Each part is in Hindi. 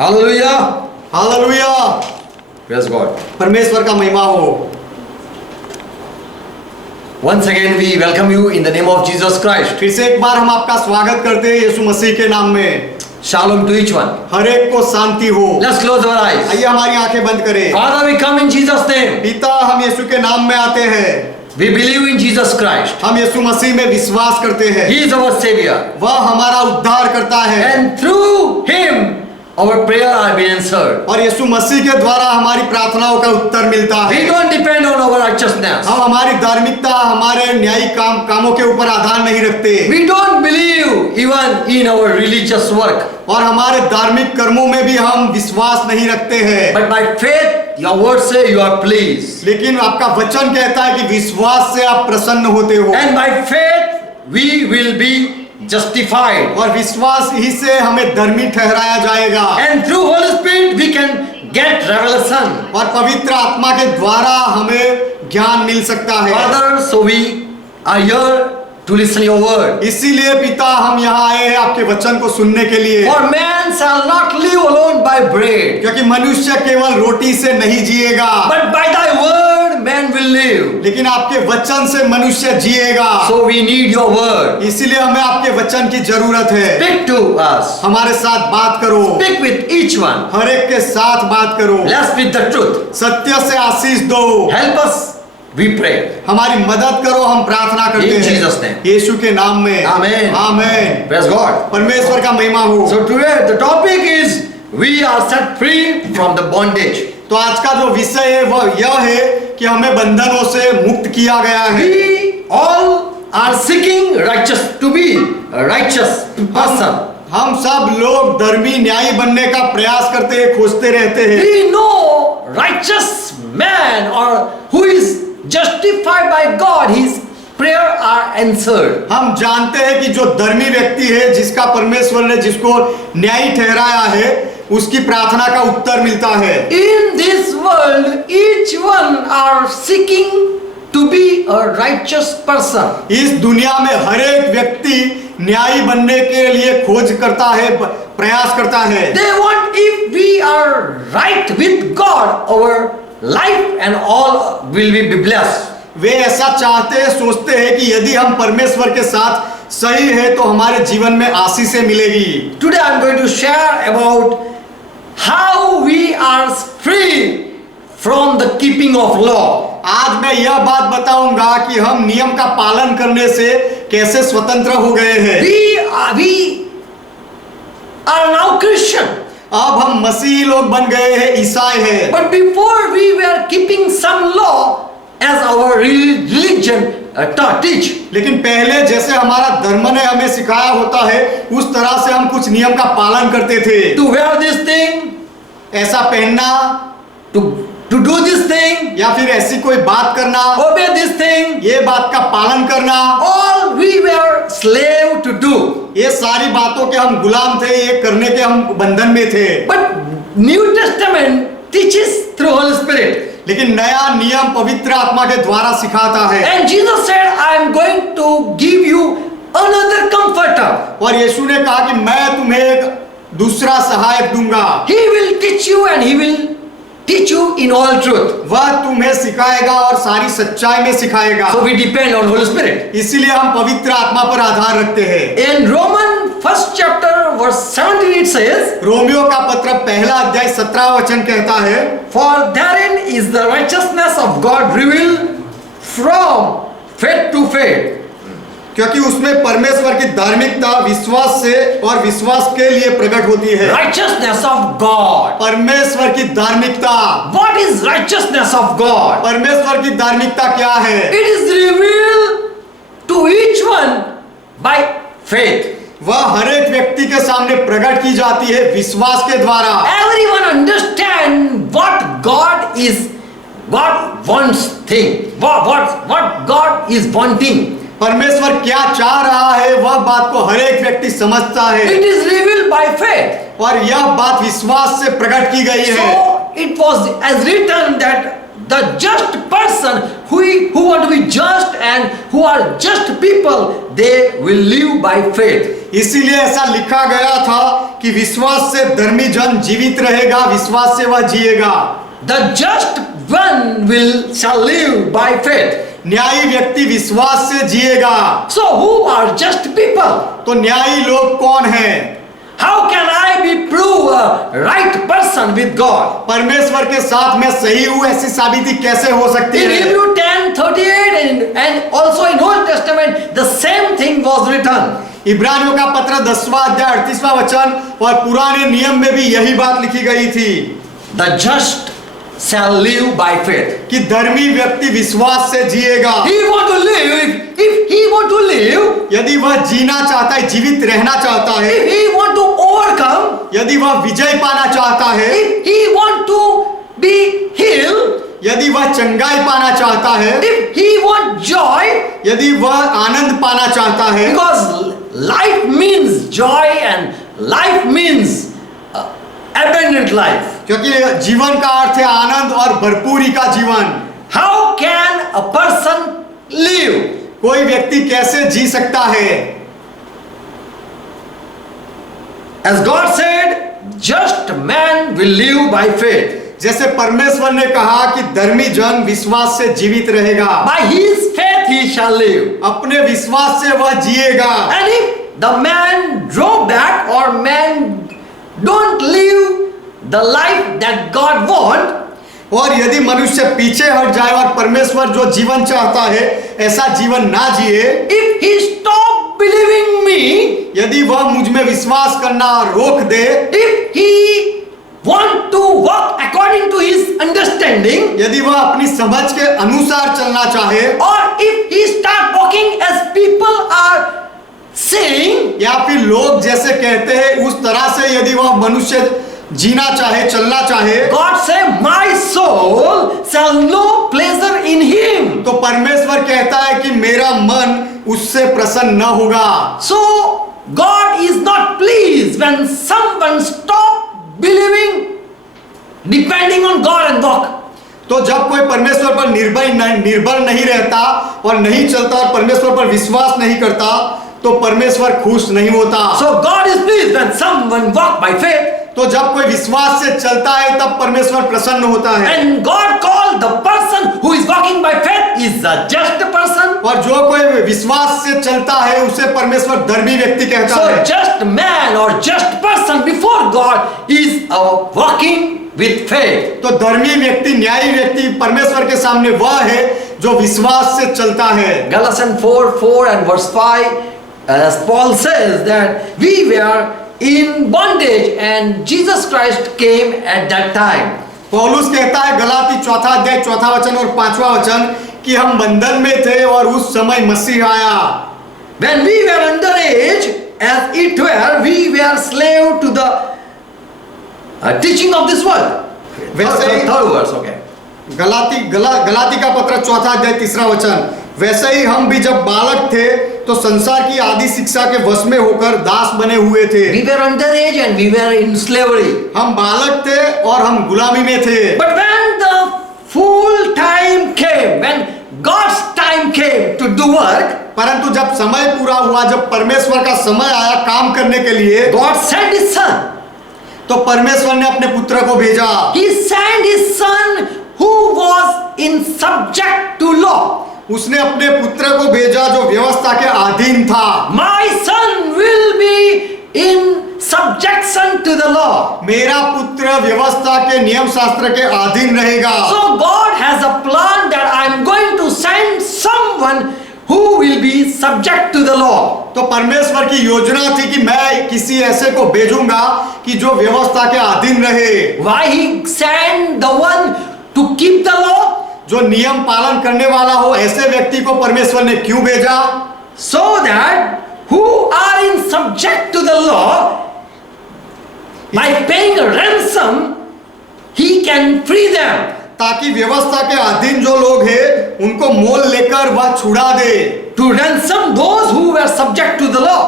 Hallelujah, hallelujah, praise God. परमेश्वर का महिमा हो। Once again we welcome you in the name of Jesus Christ. फिर से एक बार हम आपका स्वागत करते हैं यीशु मसीह के नाम में। Shalom to each one. हर एक को शांति हो। Let's close our eyes. आइए हमारी आंखें बंद करें। Father, we come in Jesus' name. पिता, हम यीशु के नाम में आते हैं। We believe in Jesus Christ. हम यीशु मसीह में विश्वास करते हैं। He is our Savior. वह हमारा उद्धार करता है And through Him, our prayer are being answered. और यीशु मसीह के द्वारा हमारी प्रार्थनाओं का उत्तर मिलता है। We don't depend on our righteousness. हम हमारी धार्मिकता, हमारे न्यायिक कामों के ऊपर आधार नहीं रखते We don't believe even in our religious work. और हमारे धार्मिक कर्मों में भी हम विश्वास नहीं रखते हैं। But by faith, your word say you are pleased. लेकिन आपका वचन कहता है कि विश्वास से आप प्रसन्न होते हो And by faith, we will be justified. और विश्वास ही से हमें धर्मी ठहराया जाएगा। And through Holy Spirit, we can get revelation. और पवित्र आत्मा के द्वारा हमें ज्ञान मिल सकता है। Father, so we are here to listen your word. इसीलिए पिता, हम यहाँ आए हैं आपके वचन को सुनने के लिए। For man shall not live alone by bread, क्योंकि मनुष्य केवल रोटी से नहीं जिएगा, but by thy word man will live. लेकिन आपके वचन से मनुष्य जिएगा। So we need your word. इसीलिए हमें आपके वचन की जरूरत है। Speak to us. हमारे साथ बात करो। Speak with each one. हर एक के साथ बात करो। Let's speak the truth. सत्य से आशीष दो। Help us, we pray. हमारी मदद करो, हम प्रार्थना करते In हैं Jesus' name. यीशु के नाम में। Amen. आमेन। Praise God. परमेश्वर का महिमा हो। So today the topic is we are set free from the bondage. तो आज का जो विषय है वह यह है कि हमें बंधनों से मुक्त किया गया है। We all are seeking righteous to be a righteous person. हम सब लोग धर्मी न्यायी बनने का प्रयास करते हैं, खोजते रहते हैं। We know righteous man or who is justified by God, his prayer are answered. हम जानते हैं कि जो धर्मी व्यक्ति है, जिसका परमेश्वर ने जिसको न्यायी ठहराया है, उसकी प्रार्थना का उत्तर मिलता है। In this world, each one are seeking to be a righteous person. इस दुनिया में हर एक व्यक्ति न्यायी बनने के लिए खोज करता है, प्रयास करता है। They want, if we are right with God, our life and all will be blessed. वे ऐसा चाहते हैं, सोचते हैं कि यदि हम परमेश्वर के साथ सही है तो हमारे जीवन में आशीषें मिलेगी। Today I am going to share about how we are free from the keeping of law. आज मैं यह बात बताऊंगा कि हम नियम का पालन करने से कैसे स्वतंत्र हो गए हैं। We are now Christian. अब हम मसीही लोग बन गए हैं, ईसाई हैं। But before we were keeping some law as our religion teach. लेकिन पहले जैसे हमारा धर्म ने हमें सिखाया होता है, उस तरह से हम कुछ नियम का पालन करते थे। To wear this thing, ऐसा पहनना, to do this thing, या फिर ऐसी कोई बात करना, obey this thing, ये बात का पालन करना, all we were slave to do. ये सारी बातों के हम गुलाम थे, ये करने के हम बंधन में थे। But New Testament teaches through Holy Spirit. लेकिन नया नियम पवित्र आत्मा के द्वारा सिखाता है। And Jesus said, I am going to give you another comforter. और यीशु ने कहा कि मैं तुम्हें एक दूसरा सहायक दूंगा। He will teach you and he will teach you in all truth. वह तुम्हें सिखाएगा और सारी सच्चाई में सिखाएगा। So we depend on Holy Spirit. इसीलिए हम पवित्र आत्मा पर आधार रखते हैं। In Romans 1st chapter verse 17 it says, Romeo का पत्र पहला अध्याय 17 वचन कहता है, For therein is the righteousness of God revealed from faith to faith. क्योंकि उसमें परमेश्वर की धार्मिकता विश्वास से और विश्वास के लिए प्रकट होती है। Righteousness of God. परमेश्वर की धार्मिकता। What is righteousness of God? परमेश्वर की धार्मिकता क्या है? It is revealed to each one by faith. वह हर एक व्यक्ति के सामने प्रकट की जाती है विश्वास के द्वारा। Everyone understand what God is, God wants thing. What God is wanting. परमेश्वर क्या चाह रहा है, वह बात को हर एक व्यक्ति समझता है। It is revealed by faith. और यह बात विश्वास से प्रकट की गई है। So it was as written that the just person who want to be just and who are just people, they will live by faith. इसीलिए ऐसा लिखा गया था कि विश्वास से धर्मी जन जीवित रहेगा, विश्वास से वह जिएगा। The just one shall live by faith. न्यायी व्यक्ति विश्वास से जिएगा। So who are just people? तो न्यायी लोग कौन हैं? How can I be prove a right person with God? परमेश्वर के साथ मैं सही हूँ, ऐसी साबिती कैसे हो सकती In है? Hebrew 10:38 and also in Old Testament the same thing was written. इब्रानियों का पत्र 10वां अध्याय 38वां वचन और पुराने नियम में भी यही बात लिखी गई थी। The just shall live by faith. कि धर्मी व्यक्ति विश्वास से जिएगा। He want to live. If he want to live, यदि वह जीना चाहता है, जीवित रहना चाहता है, if he want to overcome, यदि वह विजय पाना चाहता है, if he want to be healed, यदि वह चंगाई पाना चाहता है, if he want joy, यदि वह आनंद पाना चाहता है, because life means joy and life means abundant life. क्योंकि जीवन का अर्थ है आनंद और भरपूरी का जीवन। How can a person live? कोई व्यक्ति कैसे जी सकता है? As God said, just man will live by faith. जैसे परमेश्वर ने कहा कि धर्मी जन विश्वास से जीवित रहेगा, By his faith he shall live. अपने विश्वास से वह जिएगा। And if the man draw back or man don't live the life that God want, और यदि मनुष्य पीछे हट जाए और परमेश्वर जो जीवन चाहता है ऐसा जीवन ना जिए, if he stop believing me, यदि वह मुझ में विश्वास करना रोक दे, if he want to walk according to his understanding, यदि वह अपनी समझ के अनुसार चलना चाहे, or if he start walking as people are saying, या फिर लोग जैसे कहते हैं उस तरह से यदि वह मनुष्य जीना चाहे, चलना चाहे, God say, my soul shall no pleasure in him. तो परमेश्वर कहता है कि मेरा मन उससे प्रसन्न न होगा। So God is not pleased when someone stop believing, depending on God and walk. तो जब कोई परमेश्वर पर निर्भर नहीं रहता और नहीं चलता और परमेश्वर पर विश्वास नहीं करता, तो परमेश्वर खुश नहीं होता। So God is pleased when someone walk by faith. तो जब कोई विश्वास से चलता है तब परमेश्वर प्रसन्न होता है। And God called the person who is walking by faith is a just person. और जो कोई विश्वास से चलता है उसे परमेश्वर धर्मी व्यक्ति कहता So है। just man or just person before God is walking with faith. तो धर्मी व्यक्ति, न्यायी व्यक्ति परमेश्वर के सामने वह है जो विश्वास से चलता है। Galatians 4:4 and verse 5, as Paul says that we were in bondage and Jesus Christ came at that time. पौलुस कहता है गलाती 4 अध्याय 4 वचन और 5वां वचन कि हम बंधन में थे और उस समय मसीह आया। When we were underage, as it were, we were slave to the teaching of this world. Third verse, okay. Galati का पत्र 4 अध्याय 3 वचन, वैसे ही हम भी जब बालक थे तो संसार की आदि शिक्षा के वश में होकर दास बने हुए थे। We were underage and we were in slavery. हम बालक थे और हम गुलामी में थे। But when the full time came, when God's time came to do work, परंतु जब समय पूरा हुआ, जब परमेश्वर का समय आया काम करने के लिए, God sent His Son. तो परमेश्वर ने अपने पुत्र को भेजा। He sent His Son who was in subject to law. उसने अपने पुत्र को भेजा जो व्यवस्था के अधीन था। My son will be in subjection to the law. मेरा पुत्र व्यवस्था के नियम शास्त्र के अधीन रहेगा। So God has a plan that I am going to send someone who will be subject to the law. तो परमेश्वर की योजना थी कि मैं किसी ऐसे को भेजूंगा कि जो व्यवस्था के अधीन रहे। Why He sent the one to keep the law? जो नियम पालन करने वाला हो, ऐसे व्यक्ति को परमेश्वर ने क्यों भेजा? So that who are in subject to the law, by paying a ransom, He can free them. ताकि व्यवस्था के अधीन जो लोग हैं उनको मोल लेकर वह छुड़ा दे। To ransom those who were subject to the law.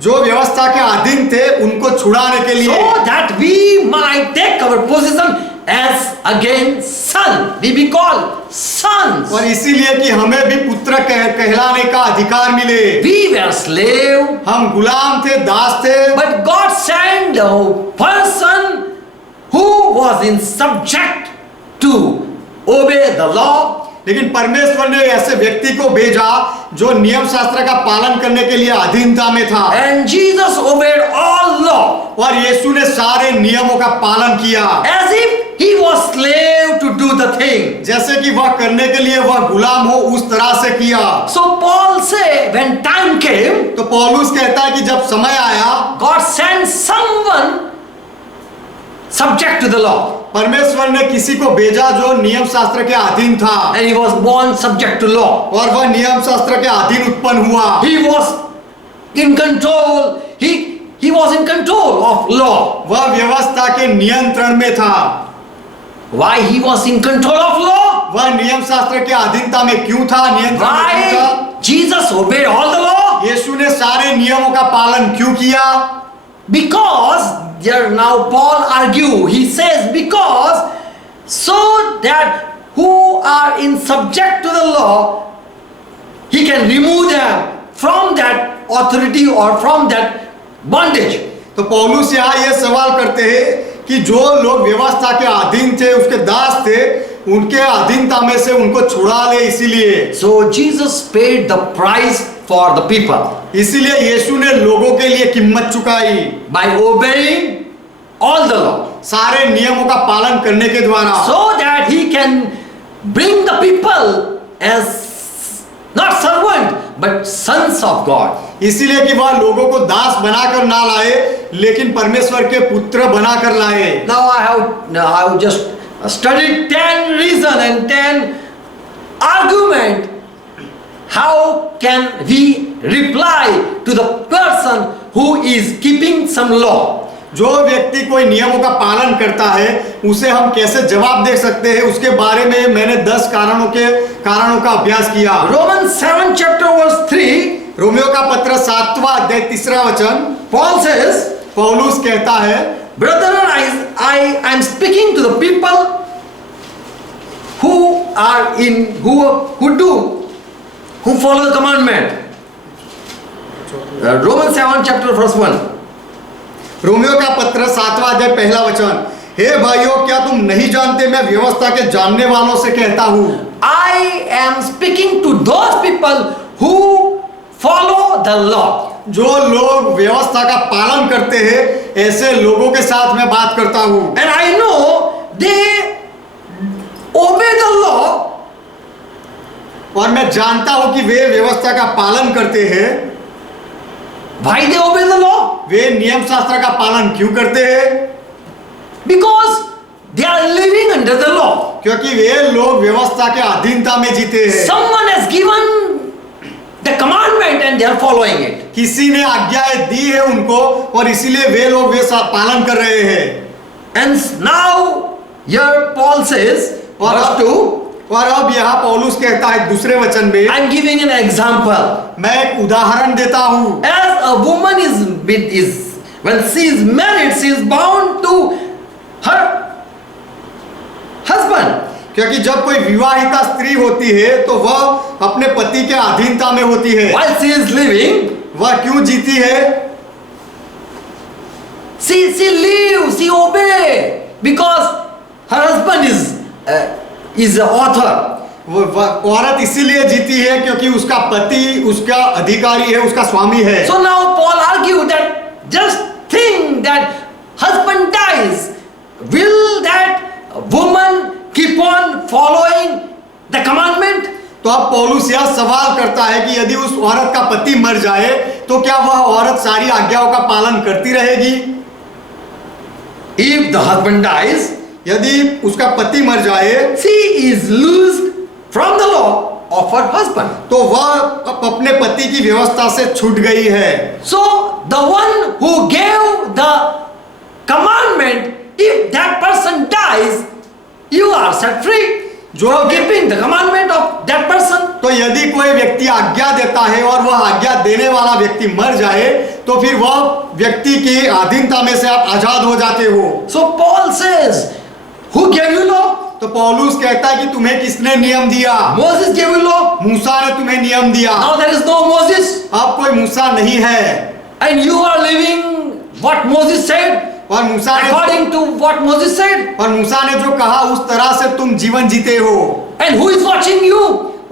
जो व्यवस्था के अधीन थे उनको छुड़ाने के लिए, So that we might take our position as again son. We be called sons. और इसीलिए कि हमें भी पुत्र कहलाने का अधिकार मिले। We were slave, हम गुलाम थे, दास थे, but God sent a person who was in subject to obey the law. लेकिन परमेश्वर ने ऐसे व्यक्ति को भेजा जो नियम शास्त्र का पालन करने के लिए अधीनता में था। And Jesus obeyed all law और यीशु ने सारे नियमों का पालन किया, as if he was slave to do the thing. जैसे कि वह करने के लिए वह गुलाम हो उस तरह से किया। So Paul say when time came, तो पौलुस कहता है कि जब समय आया, God sent someone subject to the law, परमेश्वर ने किसी को भेजा जो नियम शास्त्र के अधीन था, and he was born subject to law. और वह नियम शास्त्र के अधीन उत्पन्न हुआ। He was in control. He was in control of law. वह व्यवस्था के नियंत्रण में था। Why he was in control of law? वह नियम शास्त्र के अधीनता में क्यों था, नियंत्रण में क्यों था? Why Jesus obeyed all the law? यीशु ने सारे नियमों का पालन क्यों किया? Because there now Paul argue. He says because so that who are in subject to the law, he can remove them from that authority or from that bondage. तो पौलुस यहाँ यह सवाल करते हैं कि जो लोग व्यवस्था के अधीन थे, उसके दास थे, उनके अधीनता में से उनको छुड़ा ले। इसीलिए So Jesus paid the price for the people इसीलिए यीशु ने लोगों के लिए कीमत चुकाई by obeying all the law, सारे नियमों का पालन करने के द्वारा, so that he can bring the people as not servant but sons of God. इसीलिए कि वह लोगों को दास बनाकर ना लाए, लेकिन परमेश्वर के पुत्र बनाकर लाए। Now I have just studied 10 reason and 10 argument. How can we reply to the person who is keeping some law? जो व्यक्ति कोई नियमों का पालन करता है, उसे हम कैसे जवाब दे सकते हैं, उसके बारे में मैंने 10 कारणों का अभ्यास किया। Romans 7 chapter verse 3, रोमियो का पत्र 7वां अध्याय 3रा वचन, Paul says, पौलुस कहता है, brethren, I am speaking to the people who are in who follow the commandment. Romans 7 chapter verse 1. Romeo का पत्र 7वां अध्याय 1ला वचन, हे भाइयों, क्या तुम नहीं जानते, मैं व्यवस्था के जानने वालों से कहता हूँ। I am speaking to those people who follow the law. जो लोग व्यवस्था का पालन करते हैं, ऐसे लोगों के साथ मैं बात करता हूँ। And I know they obey the law. और मैं जानता हूँ कि वे व्यवस्था का पालन करते हैं। Why they obey the law? वे नियम शास्त्र का पालन क्यों करते हैं? Because they are living under the law. क्योंकि वे लोग व्यवस्था के अधीनता में जीते हैं। Someone has given the commandment and they are following it. किसी ने आज्ञाएं दी है उनको, और इसीलिए वे लोग वे पालन कर रहे हैं। And now here Paul says, verse 2, और अब यहाँ पौलुस कहता है दूसरे वचन में, I am giving an example. मैं एक उदाहरण देता हूँ। As a woman is when she is married, she is bound to her husband. क्योंकि जब कोई विवाहिता स्त्री होती है तो वह अपने पति के अधीनता में होती है। While she is living, वह क्यों जीती है? she lives, she obey because her husband is the author. औरत इसीलिए जीती है क्योंकि उसका पति उसका अधिकारी है, उसका स्वामी है। So now Paul argued that just think that husband dies, will that woman keep on following the commandment? तो अब पौलुस यह सवाल करता है कि यदि उस औरत का पति मर जाए तो क्या वह औरत सारी आज्ञाओं का पालन करती रहेगी? If the husband dies, यदि उसका पति मर जाए, she is loosed from the law of her husband. तो वह अपने पति की व्यवस्था से छूट गई है। So the one who gave the commandment, if that person dies, you are set free. जो keeping the commandment of that person. तो यदि कोई व्यक्ति आज्ञा देता है और वह आज्ञा देने वाला व्यक्ति मर जाए तो फिर वह व्यक्ति की अधीनता में से आप आजाद हो जाते हो। So Paul says, Who gave you law? तो पौलुस कहता है कि तुम्हें किसने नियम दिया? Moses gave you law. मूसा ने तुम्हें नियम दिया। Now there is no Moses. अब कोई मूसा नहीं है And you are living what Moses said. और मूसा ने According to what Moses said. और मूसा ने जो कहा उस तरह से तुम जीवन जीते हो। And who is watching you?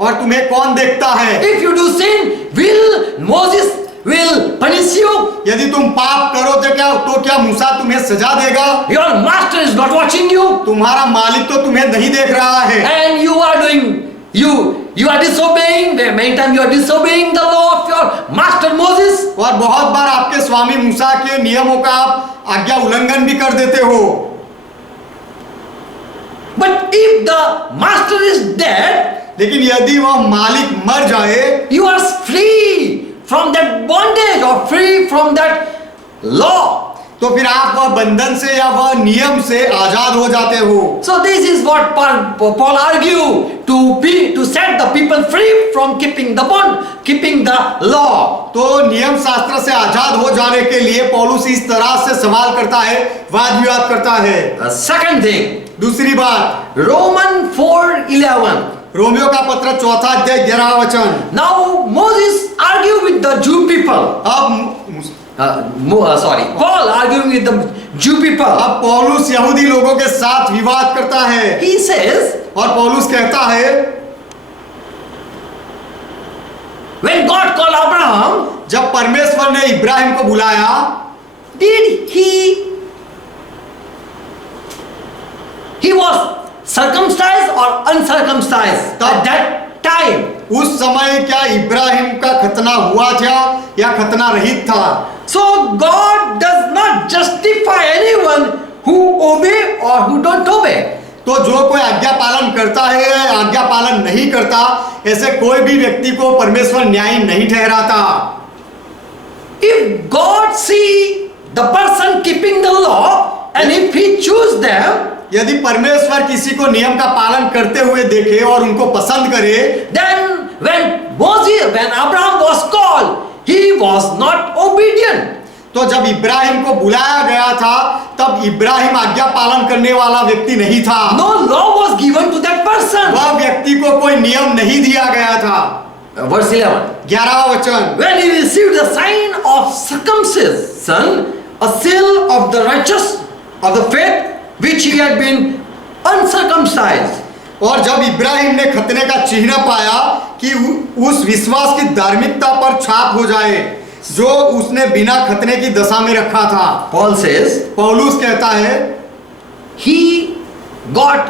और तुम्हें कौन देखता है? If you do sin, will Moses will punish you? यदि तुम पाप करो तो क्या मूसा तुम्हें सजा देगा? Your master is not watching you. तुम्हारा मालिक तो तुम्हें नहीं देख रहा है। And you are doing, you are disobeying. Many times you are disobeying the law of your master Moses. और बहुत बार आपके स्वामी मूसा के नियमों का आप आज्ञा उल्लंघन भी कर देते हो। But if the master is dead, लेकिन यदि वह मालिक मर जाए, you are free from that bondage or free from that law. तो फिर आप वह बंधन से या वह नियम से आजाद हो जाते हो। So this is what Paul argued to set the people free from keeping the bond, keeping the law. तो नियम शास्त्र से आजाद हो जाने के लिए पौलुस इस तरह से सवाल करता है, वाद विवाद करता है। Second thing, दूसरी बात, Roman 4:11. रोमियो का पत्र 4 अध्याय 11 वचन। Now Moses argued with the Jew people. Paul arguing with the Jew people. अब पौलुस यहूदी लोगों के साथ विवाद करता है। He says, और पौलुस कहता है, when God called Abraham, जब परमेश्वर ने इब्राहिम को बुलाया, did he was circumcised or uncircumcised at that time? उस समय क्या इब्राहिम का खतना हुआ था या खतना रहित था? So God does not justify anyone who obey or who don't obey. तो जो कोई आज्ञा पालन करता है या आज्ञा पालन नहीं करता, ऐसे कोई भी व्यक्ति को परमेश्वर न्यायी नहीं ठहराता। If God see the person keeping the law and if he choose them, यदि परमेश्वर किसी को नियम का पालन करते हुए देखे और उनको पसंद करे, then when Abraham was called, he was not obedient. तो जब इब्राहिम को बुलाया गया था तब इब्राहिम आज्ञा पालन करने वाला व्यक्ति नहीं था। No law was given to that person. वह व्यक्ति को कोई नियम नहीं दिया गया था। Verse 11. 11वां वचन, When he received the sign of circumcision, a seal of the righteous of the faith which he had been uncircumcised. और जब इब्राहिम ने खतने का चिन्ह पाया कि उस विश्वास की धार्मिकता पर छाप हो जाए जो उसने बिना खतने की दशा में रखा था। Paul says, पौलुस कहता है, he got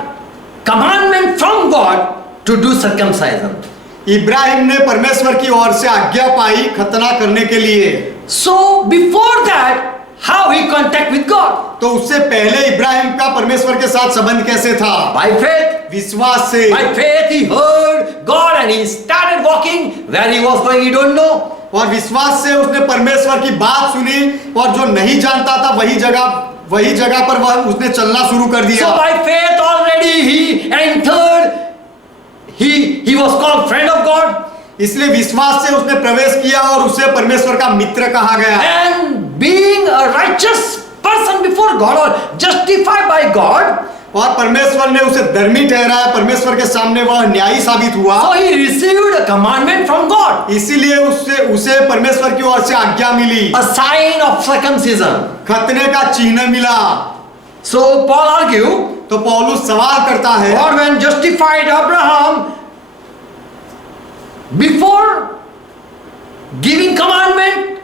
commandment from God to do circumcision. Ibrahim ने परमेश्वर की ओर से आज्ञा पाई खतना करने के लिए। So before that, how he contact with God? तो उससे पहले इब्राहिम का परमेश्वर के साथ संबंध कैसे था? By faith. विश्वास से। By faith he heard God and he started walking. Where he was going, he don't know. और विश्वास से उसने परमेश्वर की बात सुनी और जो नहीं जानता था वही जगह पर वह उसने चलना शुरू कर दिया। So by faith already he entered. He was called friend of God. इसलिए विश्वास से उसने प्रवेश किया और उसे परमेश्वर का मित्र कहा गया। And being a righteous person before God or justified by God, और परमेश्वर ने उसे धर्मी ठहराया, परमेश्वर के सामने वह न्यायी साबित हुआ। so he received a commandment from God, इसीलिए उसे परमेश्वर की ओर से आज्ञा मिली, a sign of circumcision. खतने का चिन्ह मिला। So Paul argued, तो पौलुस सवाल करता है, God when justified Abraham before giving commandment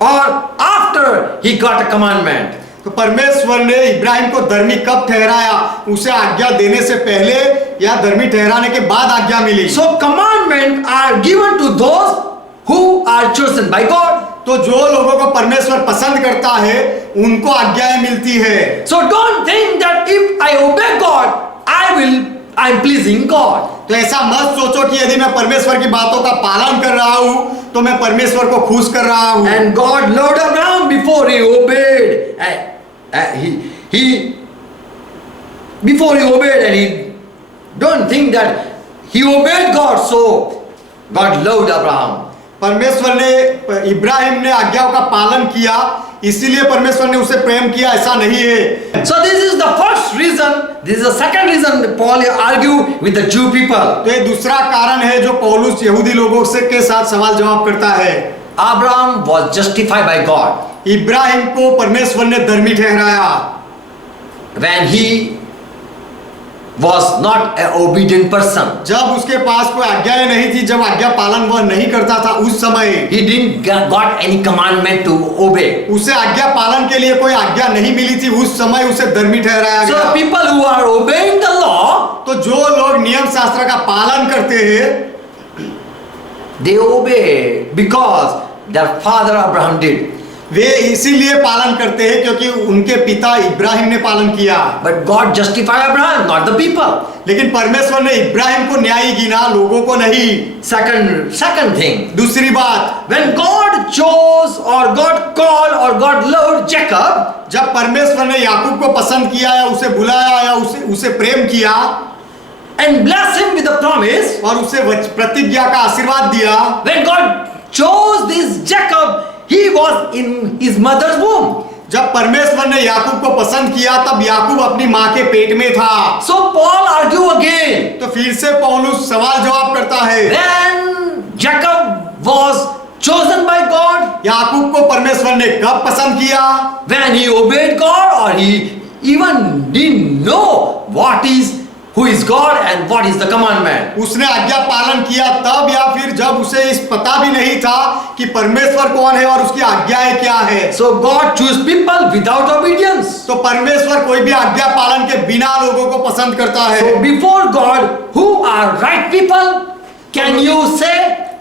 or after he got a commandment? तो परमेश्वर ने इब्राहिम को धर्मी कब ठहराया? उसे आज्ञा देने से पहले या धर्मी ठहराने के बाद आज्ञा मिली? So commandment are given to those who are chosen by God. तो जो लोगों को परमेश्वर पसंद करता है उनको आज्ञाएं मिलती है। So don't think that if I obey God, I'm pleasing God. तो ऐसा मत सोचो कि यदि मैं परमेश्वर की बातों का पालन कर रहा हूं तो मैं परमेश्वर को खुश कर रहा हूं। And God loved Abraham before he obeyed. Before he obeyed, and he don't think that he obeyed God, so God loved Abraham. परमेश्वर ने इब्राहिम ने आज्ञाओं का पालन किया, इसीलिए परमेश्वर ने उसे प्रेम किया, ऐसा नहीं है। So this is the first reason. This is the second reason Paul argue with the Jew people. तो ये दूसरा कारण है जो पौलुस यहूदी लोगों से के साथ सवाल जवाब करता है। Abraham was justified by God Ibrahim को परमेश्वर ने धर्मी ठहराया when he was not an obedient person. जब उसके पास कोई आज्ञाएं नहीं थी, जब आज्ञा पालन वह नहीं करता था, उस समय He didn't got any commandment to obey. उसे आज्ञा पालन के लिए कोई आज्ञा नहीं मिली थी, उस समय उसे धर्मी ठहराया So गया। people who are obeying the law, तो जो लोग नियम शास्त्र का पालन करते हैं, they obey because their father Abraham did. वे इसीलिए पालन करते हैं क्योंकि उनके पिता इब्राहिम ने पालन किया। But God justified Abraham, not the people. लेकिन परमेश्वर ने इब्राहिम को न्यायी गिना, लोगों को नहीं। Second thing, दूसरी बात, when God chose or God called or God loved Jacob, जब परमेश्वर ने याकूब को पसंद किया या उसे बुलाया या उसे प्रेम किया and blessed him with the promise, और उसे प्रतिज्ञा का आशीर्वाद दिया, when God chose this Jacob, he was in his mother's womb. जब परमेश्वर ने याकूब को पसंद किया तब याकूब अपनी माँ के पेट में था। So Paul argue again. तो फिर से पौलुस सवाल जवाब करता है, When Jacob was chosen by God, याकूब को परमेश्वर ने कब पसंद किया? when he obeyed God or he even didn't know who is God and what is the commandment. उसने आज्ञा पालन किया तब, या फिर जब उसे इस पता भी नहीं था कि परमेश्वर कौन है और उसकी आज्ञाएं क्या है। So God choose people without obedience. तो परमेश्वर कोई भी आज्ञा पालन के बिना लोगों को पसंद करता है। So before God, who are right people? Can you say?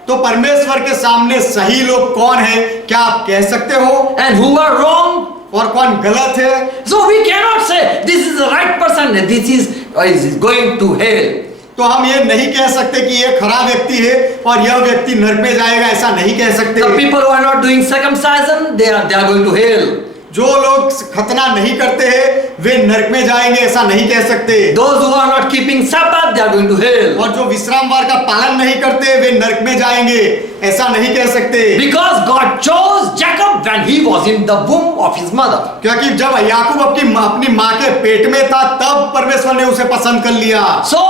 तो परमेश्वर के सामने सही लोग कौन है, क्या आप कह सकते हो? And who are wrong? और कौन गलत है? So we cannot say this is the right person and this is going to hell. तो हम ये नहीं कह सकते कि ये खराब व्यक्ति है और यह व्यक्ति नरक में जाएगा, ऐसा नहीं कह सकते। The people who are not doing circumcision, they are going to hell. जो लोग खतना नहीं करते हैं वे नरक में जाएंगे, ऐसा नहीं कह सकते। Those who are not keeping Sabbath, they are going to hell. और जो विश्रामवार का पालन नहीं करते वे नरक में जाएंगे, ऐसा नहीं कह सकते। Because God chose Jacob when he was in the womb of his mother. क्योंकि जब याकूब अपनी माँ के पेट में था तब परमेश्वर ने उसे पसंद कर लिया। So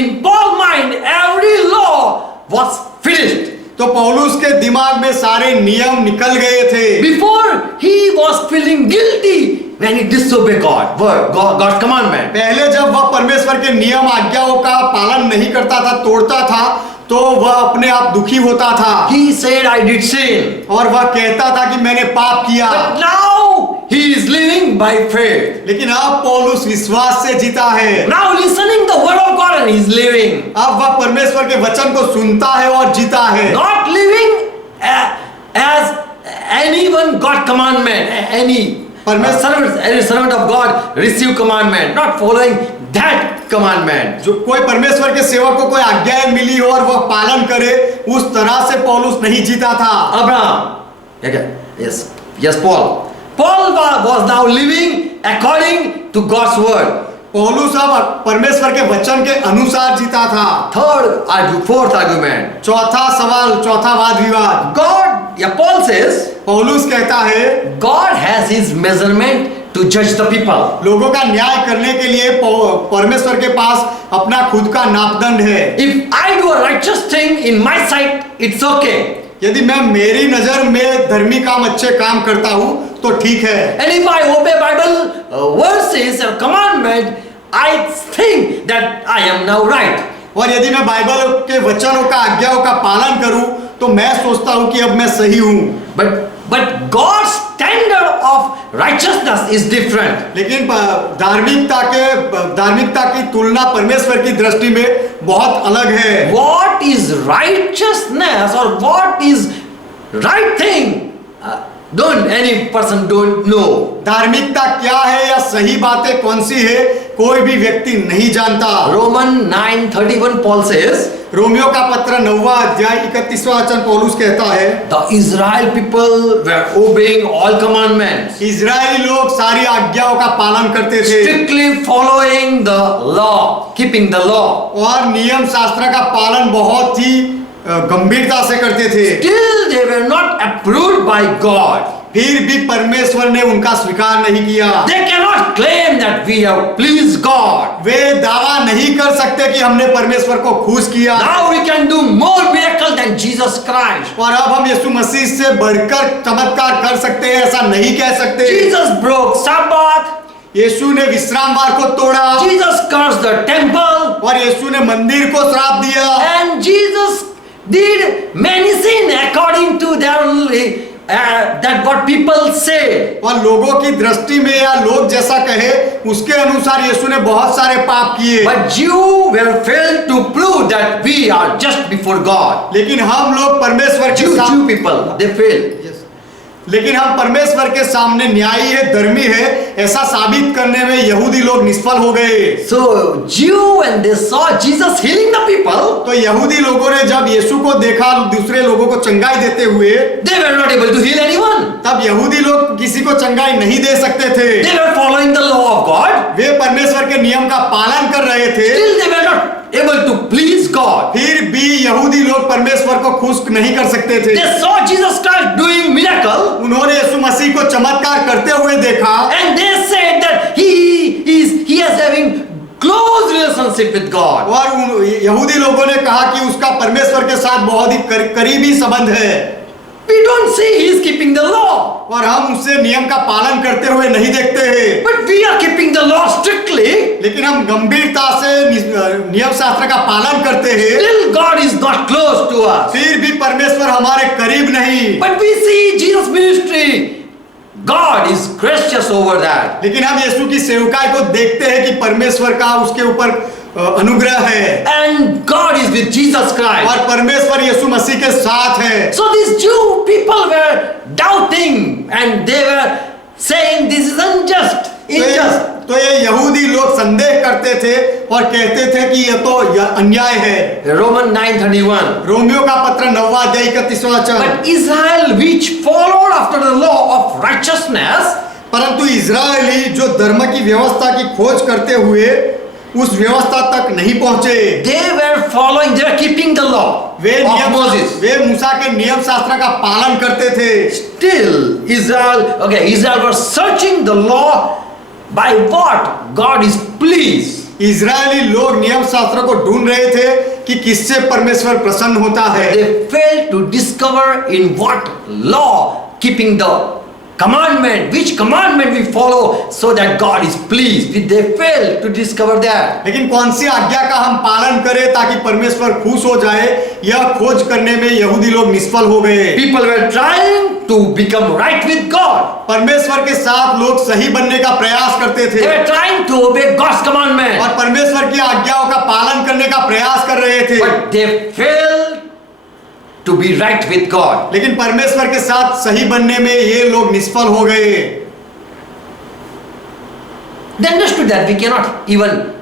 in Paul's mind, every law was finished. तो पौलुस के दिमाग में सारे नियम निकल गए थे। Before he was feeling guilty when he disobeyed God's commandment. पहले जब वह परमेश्वर के नियम आज्ञाओं का पालन नहीं करता था, तोड़ता था, तो वह अपने आप दुखी होता था। He said, I did sin. और वह कहता था कि मैंने पाप किया। But now he is living by faith. लेकिन अब पौलुस विश्वास से जीता है। Now listening the word of God and he is living. अब वह परमेश्वर के वचन को सुनता है और जीता है। Not living as anyone got commandment, any servant of God receive commandment, not following that commandment. जो कोई परमेश्वर के सेवक को कोई आज्ञाएं मिली हो और वह पालन करे, उस तरह से पौलुस नहीं जीता था। Abraham, okay, yes, Paul was now living according to God's word. पौलुस अब परमेश्वर के वचन के अनुसार जीता था। Fourth argument. चौथा वाद विवाद। Paul says, पौलुस कहता है, God has his measurement to judge the people. लोगों का न्याय करने के लिए परमेश्वर के पास अपना खुद का नापदंड है। If I do a righteous thing in my sight, it's okay. यदि मैं मेरी नजर में धर्मी काम, अच्छे काम करता हूँ तो ठीक है। And if I obey Bible verses or commandment, I think that I am now right. और यदि मैं बाइबल के वचनों का, आज्ञाओं का पालन करूं तो मैं सोचता हूं कि अब मैं सही हूं। But God's standard of righteousness is different. लेकिन धार्मिकता की तुलना परमेश्वर की दृष्टि में बहुत अलग है। What is righteousness or what is right thing? Any person don't know. धार्मिकता क्या है या सही बातें कौन सी है, कोई भी व्यक्ति नहीं जानता। Roman 9:31 Paul says, रोमियो का पत्र 9वां अध्याय 31वां वचन पौलुस कहता है, the Israel people were obeying all commandments. Israeli लोग सारी आज्ञाओं का पालन करते थे, strictly following the law, keeping the law. और नियम शास्त्र का पालन बहुत ही गंभीरता से करते थे, still they were not approved by God. फिर भी परमेश्वर ने उनका स्वीकार नहीं किया। They cannot claim that we have pleased God. वे दावा नहीं कर सकते कि हमने परमेश्वर को खुश किया Now we can do more miracle than Jesus Christ. और अब हम यीशु मसीह से बढ़कर चमत्कार कर सकते हैं, ऐसा नहीं कह सकते। Jesus broke Sabbath. यीशु ने विश्रामवार को तोड़ा Jesus cursed the temple. और यीशु ने मंदिर को श्राप दिया And Jesus did many sin according to their that what people say. और लोगों की दृष्टि में या लोग जैसा कहे उसके अनुसार यीशु ने बहुत सारे पाप किए। But Jews were failed to prove that we are just before God. लेकिन हम लोग परमेश्वर के Jew सामने people, they failed. लेकिन हम परमेश्वर के सामने न्यायी है, धर्मी है, ऐसा साबित करने में यहूदी लोग निष्फल हो गए। So Jew when they saw Jesus healing the people, तो यहूदी लोगों ने जब यीशु को देखा दूसरे लोगों को चंगाई देते हुए, they were not able to heal anyone. तब यहूदी लोग किसी को चंगाई नहीं दे सकते थे। They were following the law of God. वे परमेश्वर के नियम का पालन कर रहे थे, Still they were not able to please God. फिर भी यहूदी लोग परमेश्वर को खुश नहीं कर सकते थे। They saw Jesus Christ doing miracle, उन्होंने यीशु मसीह को चमत्कार करते हुए देखा and they said that he is having close relationship with God. और यहूदी लोगों ने कहा कि उसका परमेश्वर के साथ बहुत ही करीबी संबंध है। We don't see he is keeping the law, और हम उससे नियम का पालन करते हुए नहीं देखते हैं, but we are keeping the law strictly. लेकिन हम गंभीरता से नियम शास्त्र का पालन करते हैं। Still God is not close to us. फिर भी परमेश्वर हमारे करीब नहीं, But we see Jesus ministry. God is gracious over that. लेकिन हम यीशु की सेवकाई को देखते हैं कि परमेश्वर का उसके ऊपर अनुग्रह है And God is with Jesus Christ. और परमेश्वर यीशु मसीह के साथ है। So these Jew people were doubting and they were saying this is unjust. तो ये यहूदी लोग संदेह करते थे और कहते थे कि ये तो अन्याय है। Roman 9:31. रोमियो का पत्र 9वां अध्याय 31वां वचन। But Israel which followed after the law of righteousness, परंतु इजरायली जो धर्म की व्यवस्था की खोज करते हुए उस व्यवस्था तक नहीं पहुंचे, they were keeping the law of Moses. वे मूसा के नियम शास्त्र का पालन करते थे। Still Israel was searching the law by what God is pleased. Israeli लोग नियम शास्त्र को ढूंढ रहे थे कि किससे परमेश्वर प्रसन्न होता है। They failed to discover in what law keeping the commandment, which commandment we follow so that God is pleased. They failed to discover that. लेकिन कौन सी आज्ञा का हम पालन करें ताकि परमेश्वर खुश हो जाए, यह खोज करने में यहूदी लोग निष्फल हो गए। People were trying to become right with God. परमेश्वर के साथ लोग सही बनने का प्रयास करते थे। They were trying to obey God's commandment. और परमेश्वर की आज्ञाओं का पालन करने का प्रयास कर रहे थे। But they failed to be right with God. लेकिन परमेश्वर के साथ सही बनने में ये लोग निष्फल हो गए। They understood that we cannot even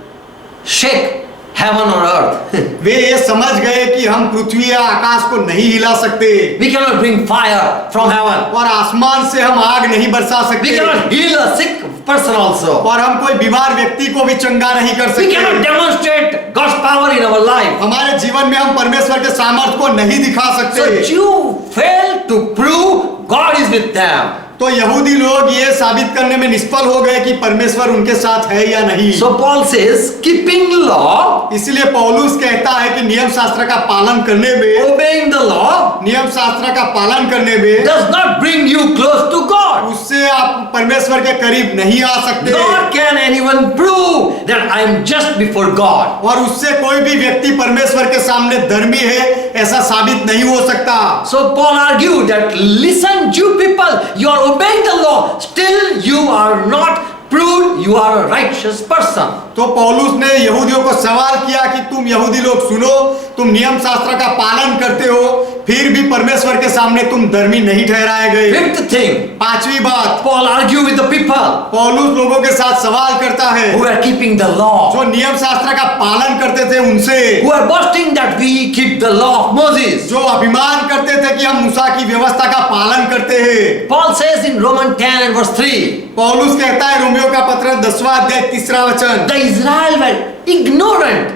shake heaven or earth. वे ये समझ गए कि हम पृथ्वी या आकाश को नहीं हिला सकते We cannot bring fire from heaven. और आसमान से हम आग नहीं बरसा We सकते cannot heal a sick person also. और हम कोई बीमार व्यक्ति को भी चंगा नहीं कर We cannot सकते। demonstrate God's power in our life. हमारे जीवन में हम परमेश्वर के सामर्थ्य को नहीं दिखा So सकते। Jew failed to prove God is with them. तो यहूदी लोग ये साबित करने में निष्फल हो गए कि परमेश्वर उनके साथ है या नहीं। So Paul says, keeping law, इसलिए पौलुस कहता है कि नियम शास्त्र का पालन करने में, obeying the law, नियम शास्त्र का पालन करने में does not bring you close to God. उससे आप परमेश्वर के करीब नहीं आ सकते Nor can anyone prove that I am just before God. और उससे कोई भी व्यक्ति परमेश्वर के सामने धर्मी है ऐसा साबित नहीं हो सकता। So Paul argued that, listen, Jew people, you are obeying the law, still you are not proved you are a righteous person. तो पौलुस ने यहूदियों को सवाल किया कि तुम यहूदी लोग सुनो, तुम नियम शास्त्र का पालन करते हो, फिर भी परमेश्वर के सामने तुम धर्मी नहीं ठहराए गए। Fifth thing, पांचवी बात, Paul argued with the people पौलुस लोगों के साथ सवाल करता है who are keeping the law, जो नियम शास्त्र का पालन करते थे उनसे, who are boasting that we keep the law of Moses. जो अभिमान करते थे कि हम मूसा की व्यवस्था का पालन करते हैं। Paul says in Romans 10 and verse 3, पौलुस कहता है रोमियो का पत्र 10वां अध्याय 3रा वचन, the Israel were ignorant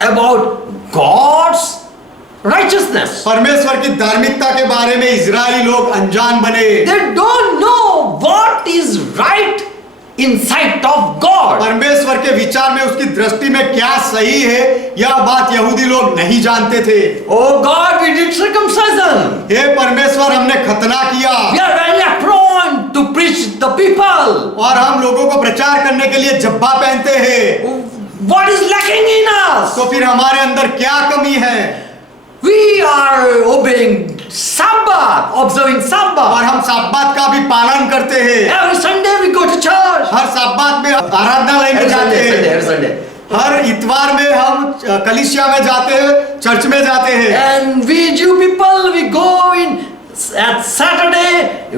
about God's righteousness. परमेश्वर की धार्मिकता के बारे में इजरायली लोग अनजान बने। They don't know what is right in sight of God. परमेश्वर के विचार में, उसकी दृष्टि में क्या सही है, यह बात यहूदी लोग नहीं जानते थे। Oh God, we did circumcision. हे परमेश्वर, हमने खतना किया We are very prone to preach the people. और हम लोगों को प्रचार करने के लिए जब्बा पहनते हैं। What is lacking in us? तो फिर हमारे अंदर क्या कमी है? We are obeying Sabbath, observing और Sabbath. हम साब्बात का भी पालन करते हैं। Every Sunday we go to church. हर साब्बात में आराधनालय में Every जाते Sunday, हैं। every Sunday. हर इतवार में हम कलीसिया में जाते हैं, चर्च में जाते हैं। And we Jew people, we go in at Saturday,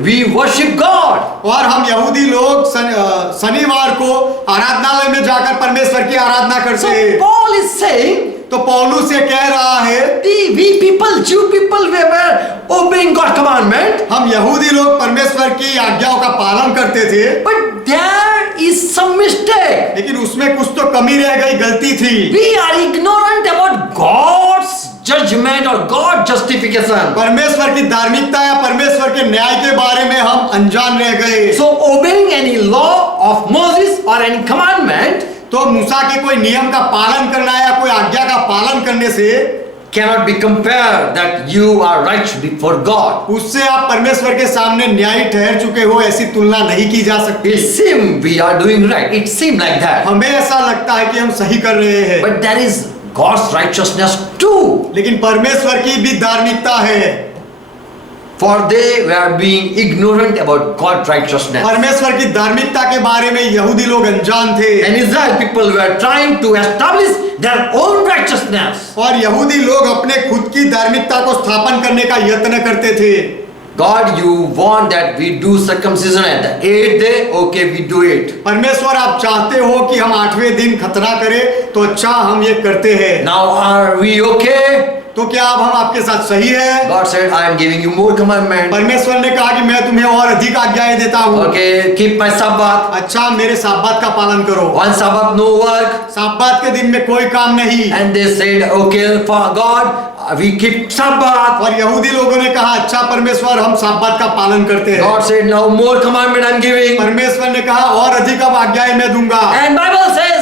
we worship God. और हम यहूदी लोग शनिवार को आराधनालय में जाकर परमेश्वर की आराधना करते So हैं। Paul is saying, तो पौलुस ये कह रहा है, we people, Jew people, we were obeying God's commandment. हम यहूदी लोग परमेश्वर की आज्ञाओं का पालन करते थे, But there is some mistake. लेकिन उसमें कुछ तो कमी रह गई, गलती थी। We are ignorant about God's judgment or God's justification. परमेश्वर की धार्मिकता या परमेश्वर के न्याय के बारे में हम अनजान रह गए। So obeying any law of Moses or any commandment तो मूसा के कोई नियम का पालन करना या कोई आज्ञा का पालन करने से cannot be compared that you are right before God. उससे आप परमेश्वर के सामने न्यायी ठहर चुके हो, ऐसी तुलना नहीं की जा सकती। It seems we are doing right. It seems like that. हमें ऐसा लगता है कि हम सही कर रहे हैं, But there is God's righteousness too. लेकिन परमेश्वर की भी धार्मिकता है। For they were being ignorant about God's righteousness. परमेश्वर की धार्मिकता के बारे में यहूदी लोग अनजान थे And Israel people were trying to establish their own righteousness. और यहूदी लोग अपने खुद की धार्मिकता को स्थापन करने का यत्न करते थे। God, you want that we do circumcision at the 8th day? Okay, we do it. परमेश्वर, आप चाहते हो कि हम 8वें दिन खतना करें, तो अच्छा, हम ये करते हैं। Now are we okay? तो क्या अब हम आपके साथ सही है? God said, I am giving you more commandments. परमेश्वर ने कहा कि मैं तुम्हें और अधिक आज्ञाएं देता हूँ। Okay, keep my Sabbath. अच्छा, मेरे साब्बात का पालन करो। One Sabbath, no work. साब्बात के दिन में कोई काम नहीं। And they said, okay, for God, we keep Sabbath. और यहूदी लोगों ने कहा, अच्छा परमेश्वर, हम साब्बात का पालन करते हैं। God said, now more commandment I'm giving. परमेश्वर ने कहा, और अधिक अब आज्ञाएं मैं दूंगा। And Bible says,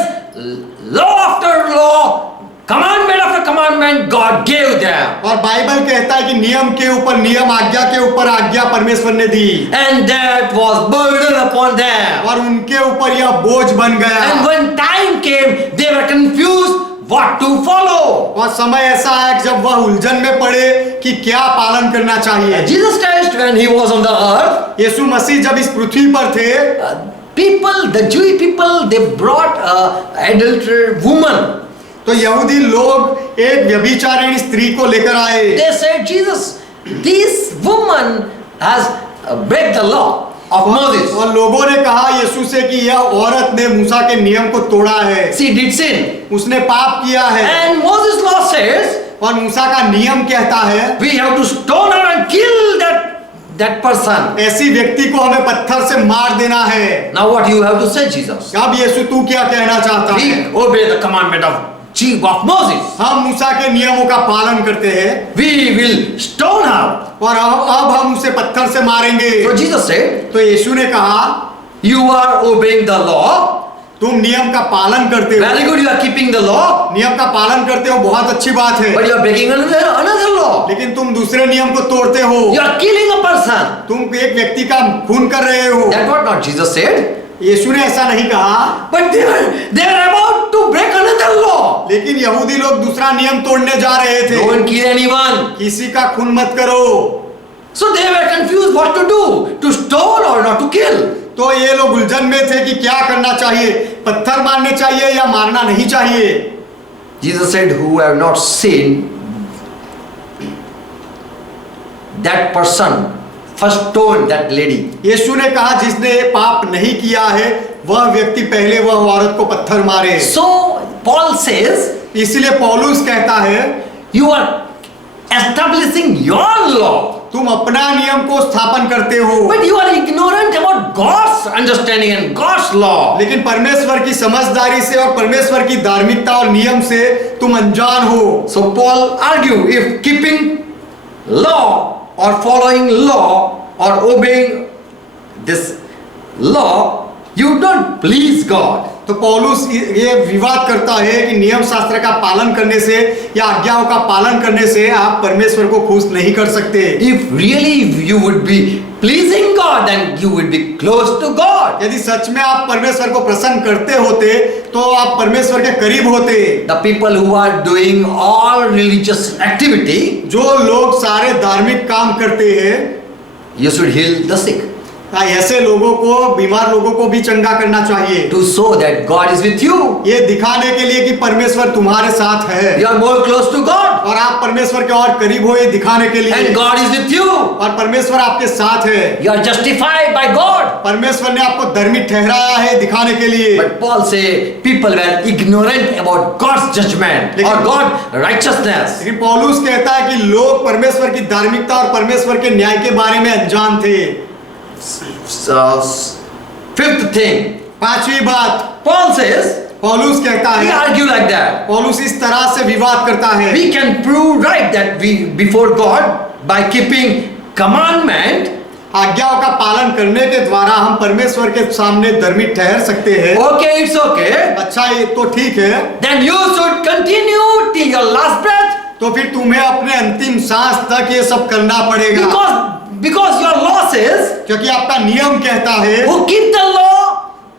law after law, commandment after commandment, God gave them. और बाइबल कहता है कि नियम के ऊपर नियम, आज्ञा के ऊपर आज्ञा परमेश्वर ने दी, And that was burden upon them. और उनके ऊपर यह बोझ बन गया। And when time came, they were confused what to follow. और समय ऐसा है कि जब वह उलझन में पड़े कि क्या पालन करना चाहिए। Jesus Christ, when he was on the earth, यीशु मसीह जब इस पृथ्वी पर थे, people, the Jewish people, they brought a adulterous woman. तो यहूदी लोग एक व्यभिचारिणी स्त्री को लेकर आए। They said, Jesus, this woman has break the law of Moses. और लोगों ने कहा यीशु से कि यह औरत ने मूसा के नियम को तोड़ा है, She did sin. उसने पाप किया है। And Moses' law says, और मूसा का नियम कहता है, we have to stone her and kill that person. ऐसी व्यक्ति को हमें पत्थर से मार देना है। Now what you have to say, Jesus? अब यीशु तू क्या कहना चाहता है? We obey the commandment of Moses. हम मूसा के नियमों का पालन करते हैं, We will stone her. और अब हम उसे पत्थर से मारेंगे। So Jesus said, तो यीशु ने कहा, you are obeying the law. तुम नियम का पालन करते हो। Very good, you are keeping the law. नियम का पालन करते हो, बहुत अच्छी बात है। But you are breaking another law. लेकिन तुम दूसरे नियम को तोड़ते हो। You are killing a person. तुम एक व्यक्ति का खून कर रहे हो। That's what not Jesus said. यीशु ने ऐसा नहीं कहा, But they were about to break another law. लेकिन यहूदी लोग दूसरा नियम तोड़ने जा रहे थे। Don't kill anyone. किसी का खून मत करो। So they were confused what to do, to stone or not to kill. तो ये लोग उलझन में थे कि क्या करना चाहिए, पत्थर मारने चाहिए या मारना नहीं चाहिए। Jesus said, who have not sinned, that person first stone that lady. यीशु ने कहा, जिसने पाप नहीं किया है वह व्यक्ति पहले वह औरत को पत्थर मारे। So Paul says, इसलिए पौलुस कहता है, you are establishing your law. तुम अपना नियम को स्थापन करते हो, But you are ignorant about God's understanding and God's law. लेकिन परमेश्वर की समझदारी से और परमेश्वर की धार्मिकता और नियम से तुम अनजान हो। So Paul argue, if keeping law or following law or obeying this law, you don't please God. तो पौलुस ये विवाद करता है कि नियम शास्त्र का पालन करने से या आज्ञाओं का पालन करने से आप परमेश्वर को खुश नहीं कर सकते। If really you would be pleasing God, then you would be close to God. यदि सच में आप परमेश्वर को प्रसन्न करते होते तो आप परमेश्वर के करीब होते। The people who are doing all religious activity, जो लोग सारे धार्मिक काम करते हैं, you should heal the sick, ऐसे लोगों को, बीमार लोगों को भी चंगा करना चाहिए, to show that God is with you. ये दिखाने के लिए कि परमेश्वर तुम्हारे साथ है You are more close to God, और आप परमेश्वर के और करीब हो, ये दिखाने के लिए। and God is with you. और परमेश्वर आपके साथ है, You are justified by God. परमेश्वर ने आपको धर्मी ठहराया है दिखाने के लिए। But Paul say people were ignorant about God's judgment or God's righteousness. लेकिन पौलुस कहता है कि लोग परमेश्वर की धार्मिकता और परमेश्वर के न्याय के बारे में अनजान थे। So, fifth thing, पांचवी बात, Paul says, पौलुस कहता we है, argue like that. पौलुस इस तरह से विवाद करता है, We can prove right that we before God by keeping commandment. आज्ञाओं का पालन करने के द्वारा हम परमेश्वर के सामने धर्मी ठहर सकते हैं। Okay, it's okay. अच्छा, ये तो ठीक है। Then you should continue till your last breath. तो फिर तुम्हें अपने अंतिम सांस तक ये सब करना पड़ेगा, Because your law says, क्योंकि आपका नियम कहता है, who keep the law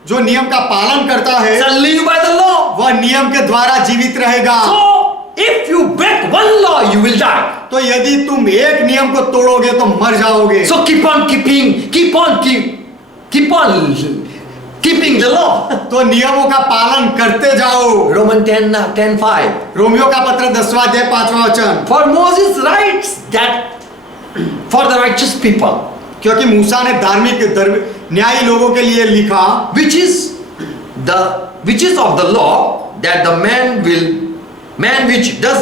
जो नियम का पालन करता है shall live by the law. वह नियम के द्वारा जीवित रहेगा। So, if you break one law, you will die. तो यदि तुम एक नियम को तोड़ोगे तो मर जाओगे। So keep on keeping the law. तो नियमों का पालन करते जाओ। Romans 10:5. रोमियो का पत्र 10वां अध्याय 5वां वचन, For Moses writes that for the righteous people, क्योंकि मूसा ने धार्मिक न्यायी लोगों के लिए लिखा, which is of the law, that the man which does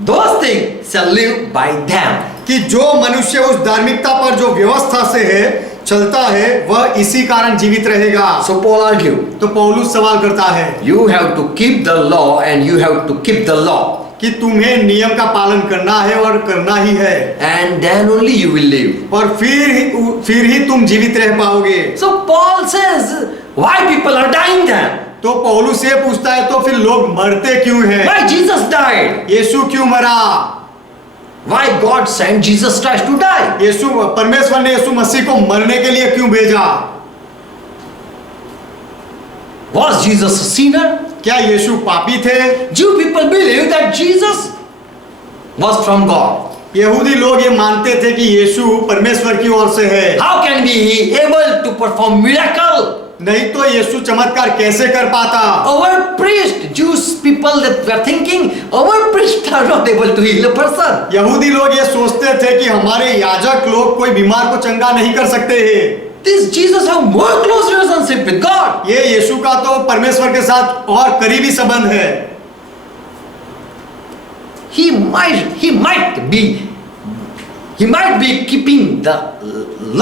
those things shall live by them. कि जो मनुष्य उस धार्मिकता पर जो व्यवस्था से है चलता है वह इसी कारण जीवित रहेगा। So Paul argue, तो पौलुस सवाल करता है you have to keep the law and you have to keep the law, कि तुम्हें नियम का पालन करना है और करना ही है, and then only you will live. और फिर ही तुम जीवित रह पाओगे। So Paul says, why people are dying then? तो पौलुस ये पूछता है तो फिर लोग मरते क्यों हैं? Why Jesus died? यीशु क्यों मरा? Why God sent Jesus Christ to die? यीशु, परमेश्वर ने यीशु मसीह को मरने के लिए क्यों भेजा? Was Jesus a sinner? क्या यीशु पापी थे? Jew people believe that Jesus was from God. यहूदी लोग ये मानते थे कि यीशु परमेश्वर की ओर से है। How can be he able to perform miracle? नहीं तो यीशु चमत्कार कैसे कर पाता? Our priest, Jewish people that were thinking, our priests are not able to heal a person. यहूदी लोग ये सोचते थे कि हमारे याजक लोग कोई बीमार को चंगा नहीं कर सकते हैं। This Jesus have more close relationship with God. ये यीशु का तो परमेश्वर के साथ और करीबी संबंध है। He might be keeping the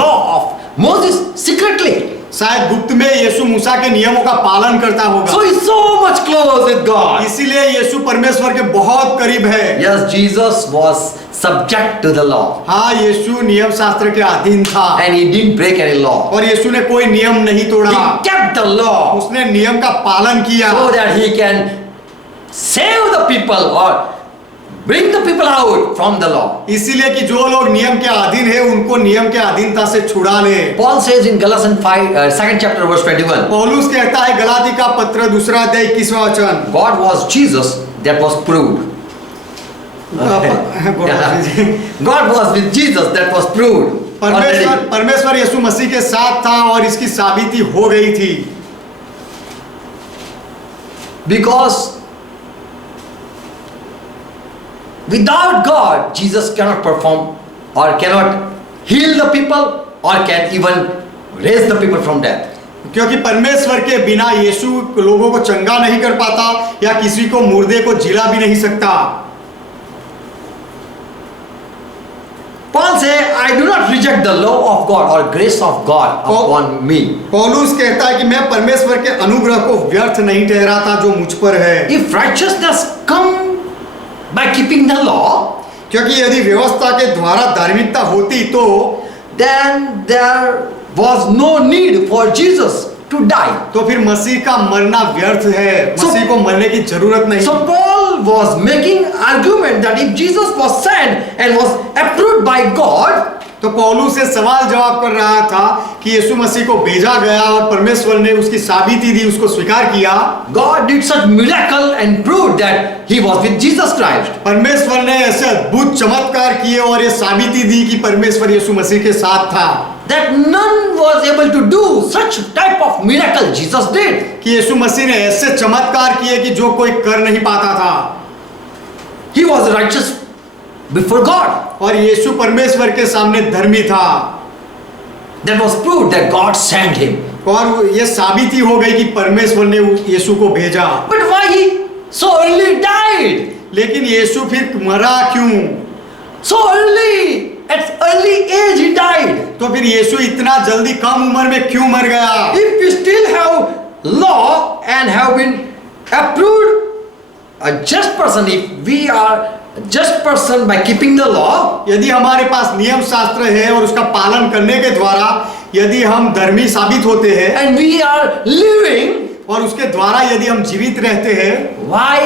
law of Moses secretly. शायद गुप्त में यीशु मूसा के नियमों का पालन करता होगा। So he's so much close with God. इसीलिए यीशु परमेश्वर के बहुत करीब है। Yes, Jesus was subject to the law. हाँ, यीशु नियम शास्त्र के अधीन था And he didn't break any law. और यीशु ने कोई नियम नहीं तोड़ा। He kept the law उसने नियम का पालन किया so that he can save the people or bring the people out from the law. इसीलिए कि जो लोग नियम के अधीन है उनको नियम के अधीनता से छुड़ा ले। Paul says in Galatians 2nd chapter verse 21. पौलुस कहता है गलाती का पत्र 2 अध्याय 21वां वचन, God was Jesus that was proved. God was with Jesus that was proved. परमेश्वर यीशु मसीह के साथ था और इसकी साबिती हो गई थी। Because without God, Jesus cannot perform or cannot heal the people or can even raise the people from death. क्योंकि परमेश्वर के बिना यीशु लोगों को चंगा नहीं कर पाता या किसी को मुर्दे को जिला भी नहीं सकता। Paul say, I do not reject the law of God or grace of God upon me. पौलुस कहता है कि मैं परमेश्वर के अनुग्रह को व्यर्थ नहीं ठहराता जो मुझ पर है। If righteousness come by keeping the law, क्योंकि यदि व्यवस्था के द्वारा धार्मिकता होती तो then there was no need for Jesus to die. तो फिर मसीह का मरना व्यर्थ है, मसीह को मरने की जरूरत नहीं। So Paul was making argument that if Jesus was sent and was approved by God, तो पौलुस से सवाल जवाब कर रहा था कि यीशु मसीह को भेजा गया और परमेश्वर ने उसकी साबिती दी, उसको स्वीकार किया। God did such miracle and proved that he was with Jesus Christ. परमेश्वर ने ऐसे अद्भुत चमत्कार किए और ये साबिती दी कि परमेश्वर यीशु मसीह के साथ था। That none was able to do such type of miracle Jesus did. कि यीशु मसीह ने ऐसे चमत्कार किए कि जो कोई कर नहीं पाता था। He was righteous before God. और यीशु परमेश्वर के सामने धर्मी था। That was proved that God sent him. और ये साबिती हो गई कि परमेश्वर ने यीशु को भेजा। But why he so early died? लेकिन यीशु फिर मरा क्यों? So early, at early age he died. तो फिर यीशु इतना जल्दी कम उम्र में क्यों मर गया? If we still have law and have been approved a just person, if we are a just person by keeping the law, यदि हमारे पास नियम शास्त्र है और उसका पालन करने के द्वारा यदि हम धर्मी साबित होते हैं and we are living, और उसके द्वारा यदि हम जीवित रहते हैं, why,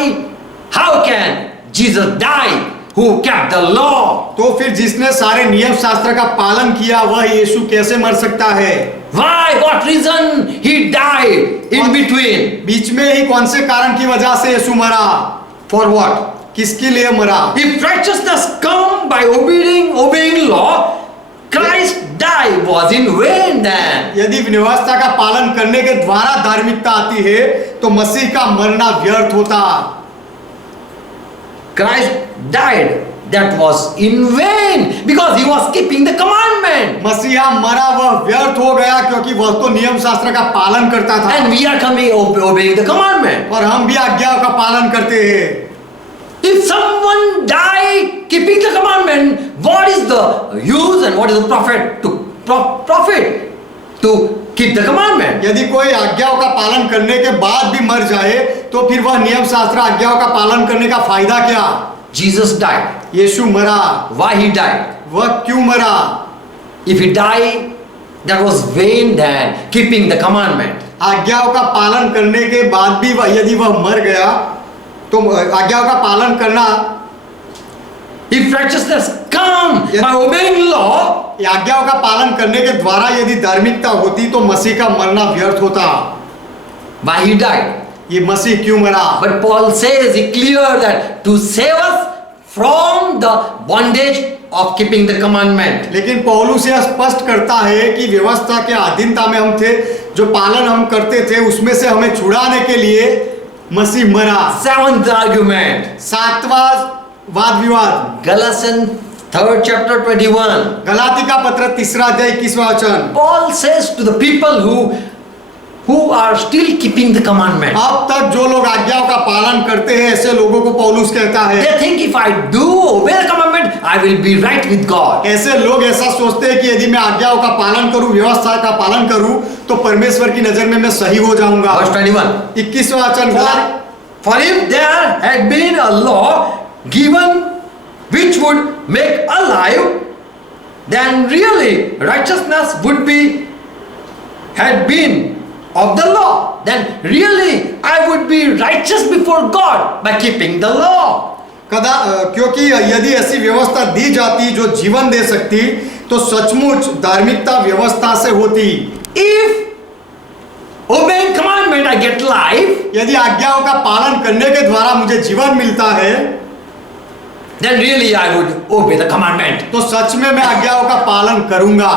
how can Jesus die who kept the law? तो फिर जिसने सारे नियम शास्त्र का पालन किया वह यीशु कैसे मर सकता है? Why, what reason he died in between? बीच में ही कौन से कारण की वजह से यीशु मरा? For what? किसके लिए मरा? If righteousness come by obeying law, Christ died was in vain then. यदि व्यवस्था का पालन करने के द्वारा धार्मिकता आती है तो मसीह का मरना व्यर्थ होता। Christ died, that was in vain because he was keeping the commandment. मसीहा मरा वह व्यर्थ हो गया क्योंकि वह तो नियम शास्त्र का पालन करता था। And we are coming obeying the commandment. और हम भी आज्ञाओं का पालन करते हैं। If someone die keeping the commandment, what is the use and what is the profit to keep the commandment? यदि कोई आज्ञाओं का पालन करने के बाद भी मर जाए तो फिर वह नियम शास्त्र आज्ञाओं का पालन करने का फायदा क्या? Jesus died. यीशु मरा। Why he died? वह क्यों मरा? If he died, that was vain then keeping the commandment. आज्ञाओं का पालन करने के बाद भी यदि वह मर गया तो आज्ञाओं का पालन करना, if righteousness come by obeying law, आज्ञाओं का पालन करने के द्वारा यदि धार्मिकता होती तो मसीह का मरना व्यर्थ होता। why he died? ये मसीह क्यों मरा? But Paul says it clear that to save us from the bondage of keeping the commandment. लेकिन पौलुस यह स्पष्ट करता है कि व्यवस्था के अधीनता में हम थे, जो पालन हम करते थे उसमें से हमें छुड़ाने के लिए मसीह मरा। Seventh argument, सातवां वाद विवाद, Galatians 3rd chapter 21. गलाती का पत्र 3 अध्याय 21वां वचन। Paul says to the people who are still keeping the commandment. अब तक जो लोग आज्ञाओं का पालन करते हैं ऐसे लोगों को पौलुस कहता है, They think if I do obey the commandment, I will be right with God. ऐसे लोग ऐसा सोचते हैं कि यदि मैं आज्ञाओं का पालन करूं, व्यवस्था का पालन करूं तो परमेश्वर की नजर में मैं सही हो जाऊंगा। Verse 21. 21वां वचन, For if there had been a law given which would make alive, then really righteousness would be had been of the law. Then really I would be righteous before God by keeping the law. क्योंकि यदि ऐसी व्यवस्था दी जाती जो जीवन दे सकती तो सचमुच धार्मिकता व्यवस्था से होती। If obeying commandment I get life, यदि आज्ञाओं का पालन करने के द्वारा मुझे जीवन मिलता है then really I would obey the commandment. तो सच में मैं आज्ञाओं का पालन करूंगा।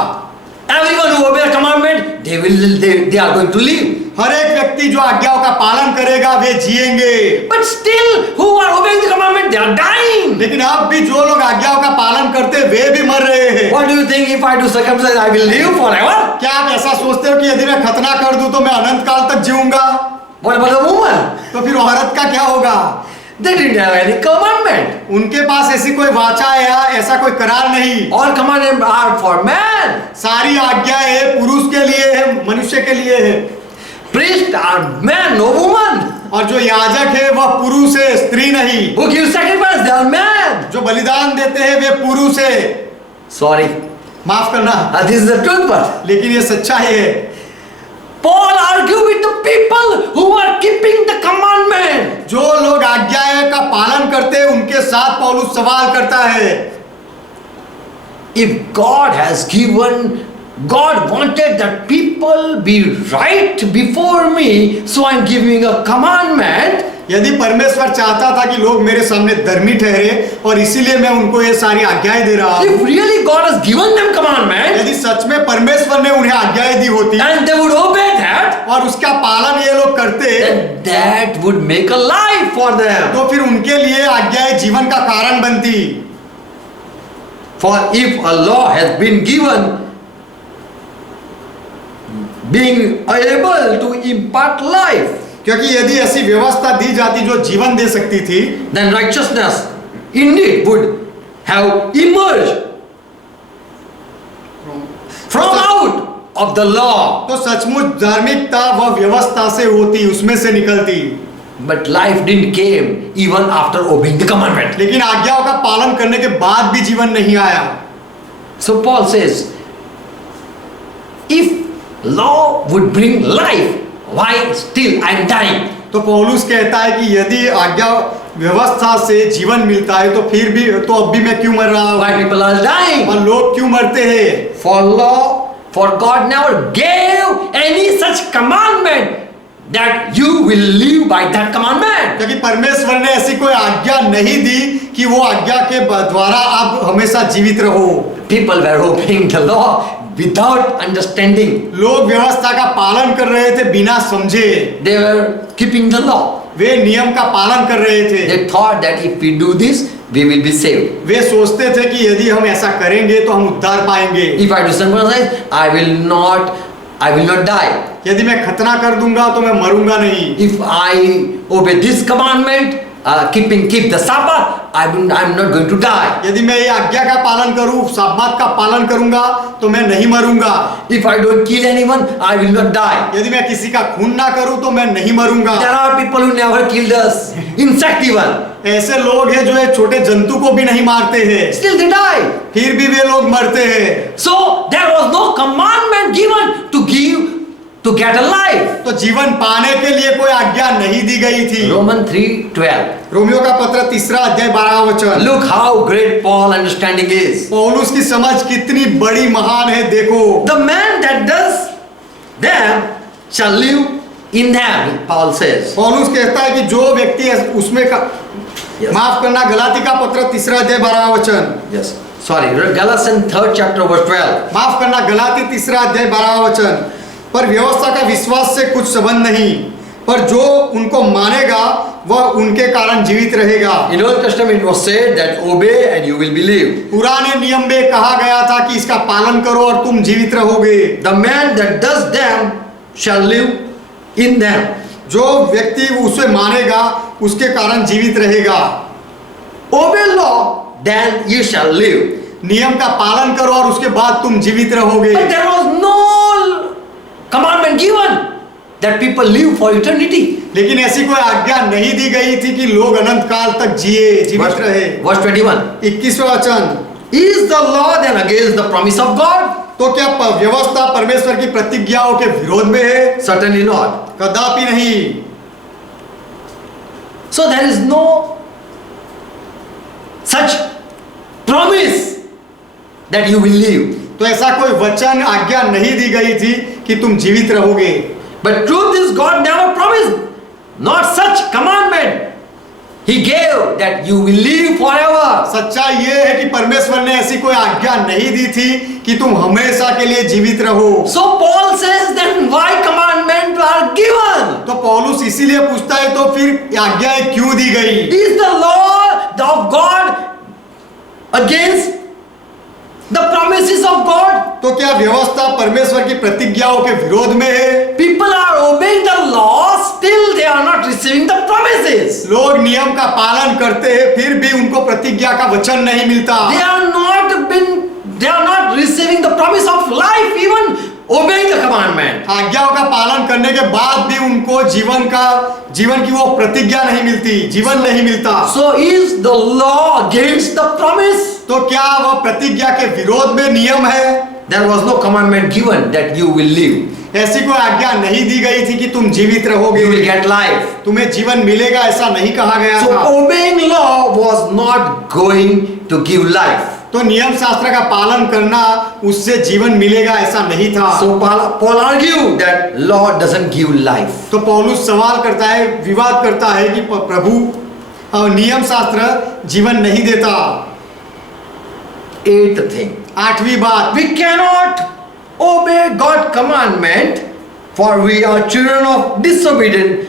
Everyone who obey the commandment, they are going to live. हर एक व्यक्ति जो आज्ञाओं का पालन करेगा वे जिएंगे। But still, who are obeying the commandment, they are dying. लेकिन अब भी जो लोग आज्ञाओं का पालन करते वे भी मर रहे हैं। What do you think? If I do circumcision, I will live forever? क्या आप ऐसा सोचते हो कि यदि मैं खतना कर दूं तो मैं अनंत काल तक जीऊंगा? What about the woman? तो फिर औरत का क्या होगा? They didn't have any commandment. उनके पास ऐसी कोई वाचा या ऐसा कोई करार नहीं। All commandments are for man. सारी आज्ञाएं पुरुष के लिए है, मनुष्य के लिए है। Priests are man, no woman. और जो याजक है वह पुरुष है, स्त्री नहीं। Who give sacrifice, they are man. जो बलिदान देते हैं वे पुरुष है। Sorry, माफ करना, this is the truth, but लेकिन ये सच्चाई है। Paul argued with the people who are keeping the commandment. जो लोग आज्ञाएं का पालन करते हैं उनके साथ पौलुस सवाल करता है। If God has given, God wanted that people be right before me, so I'm giving a commandment. यदि परमेश्वर चाहता था कि लोग मेरे सामने धर्मी ठहरे और इसीलिए मैं उनको ये सारी आज्ञाएं दे रहा हूं। If really God has given them commandment, यदि सच में परमेश्वर ने उन्हें आज्ञाएं दी होती and they would obey that, और उसका पालन ये लोग करते, then that would make a life for them. तो फिर उनके लिए आज्ञाएं जीवन का कारण बनती। For if a law has been given, being able to impart life, क्योंकि यदि ऐसी व्यवस्था दी जाती जो जीवन दे सकती थी, then righteousness indeed would have emerged from out of the law. तो सचमुच धार्मिकता वह व्यवस्था से होती, उसमें से निकलती। But life didn't came even after obeying the commandment. लेकिन आज्ञाओं का पालन करने के बाद भी जीवन नहीं आया। So Paul says, if law would bring life, why still I'm dying? तो पौलुस कहता है कि यदि आज्ञा व्यवस्था से जीवन मिलता है तो फिर भी तो अब भी मैं क्यों मर रहा हूँ? Why people are dying? और लोग क्यों मरते हैं? For God never gave any such commandment that you will live by that commandment. क्योंकि परमेश्वर ने ऐसी कोई आज्ञा नहीं दी कि वो आज्ञा के द्वारा आप हमेशा जीवित रहो। People were obeying the law without understanding. लोग व्यवस्था का पालन कर रहे थे बिना समझे। They were keeping the law. वे नियम का पालन कर रहे थे। They thought that if we do this, we will be saved. वे सोचते थे कि यदि हम ऐसा करेंगे तो हम उद्धार पाएंगे। If I do circumcise, I will not die. यदि मैं खतना कर दूंगा तो मैं मरूंगा नहीं। If I obey this commandment, keep the Sabbath, I'm not going to die. यदि मैं ये आज्ञा का पालन करूं, सब्बात का पालन करूंगा तो मैं नहीं मरूंगा। If I don't kill anyone, I will not die. यदि मैं किसी का खून ना करूं तो मैं नहीं मरूंगा। There are people who never killed us, insect even. ऐसे लोग हैं जो एक छोटे जंतु को भी नहीं मारते हैं, Still they die. फिर भी वे लोग मरते हैं। So there was no commandment given to get a life. तो जीवन पाने के लिए कोई आज्ञा नहीं दी गई थी। Romans 3:12. रोमियो का पत्र 3 अध्याय 12 वचन। Look how great Paul's understanding is. पौलुस की समझ कितनी बड़ी महान है, देखो। The man that does them shall live in them, Paul says. पौलुस कहता है कि जो व्यक्ति उसमें का Yes. माफ करना, गलाती का पत्र 3 अध्याय 12 वचन। Yes. Sorry, Galatians 3rd chapter verse 12. माफ करना, गलाती 3 अध्याय 12 वचन। पर व्यवस्था का विश्वास से कुछ संबंध नहीं, पर जो उनको मानेगा वह उनके कारण जीवित रहेगा। In Old Testament it was said that obey and you will believe. पुराने नियम में कहा गया था कि इसका पालन करो और तुम जीवित रहोगे। The man that does them shall live in them. जो व्यक्ति उसे मानेगा उसके कारण जीवित रहेगा। Obey law, then you shall live. नियम का पालन करो और उसके बाद तुम जीवित रहोगे। But there was no commandment given that people live for eternity. लेकिन ऐसी कोई आज्ञा नहीं दी गई थी कि लोग अनंत काल तक जिए, जीवित रहे। Verse 21. 21वां वचन। Is the law then against the promise of God? तो क्या व्यवस्था परमेश्वर की प्रतिज्ञाओं के विरोध में है? Certainly not. कदापि नहीं। So there is no such promise that you will live. तो ऐसा कोई वचन आज्ञा नहीं दी गई थी कि तुम जीवित रहोगे। But truth is God never promised not such commandment. He gave that you will live forever. सच्चाई ये है कि परमेश्वर ने ऐसी कोई आज्ञा नहीं दी थी कि तुम हमेशा के लिए जीवित रहो। So Paul says then why commandments are given? तो पौलुस इसीलिए पूछता है तो फिर आज्ञाएं क्यों दी गई? Is the law of God against the promises of God? तो क्या व्यवस्था परमेश्वर की प्रतिज्ञाओं के विरोध में है? People are obeying the law, still they are not receiving the promises. लोग नियम का पालन करते हैं फिर भी उनको प्रतिज्ञा का वचन नहीं मिलता। They are not receiving the promise of life, even obeying the commandment. आज्ञाओं का पालन करने के बाद भी उनको जीवन की वो प्रतिज्ञा नहीं मिलती, जीवन नहीं मिलता। So is the law against the promise? तो क्या वह प्रतिज्ञा के विरोध में नियम है? There was no commandment given that you will live. ऐसी कोई आज्ञा नहीं दी गई थी कि तुम जीवित रहोगे, You will get life. तुम्हें जीवन मिलेगा, ऐसा नहीं कहा गया So था। obeying law was not going to give life. तो नियम शास्त्र का पालन करना उससे जीवन मिलेगा ऐसा नहीं था। So Paul argued that law doesn't give life. तो पौलुस सवाल करता है, विवाद करता है कि प्रभु नियम शास्त्र जीवन नहीं देता। 8th thing. 8वीं बात, We cannot obey God's commandment, for we are children of disobedient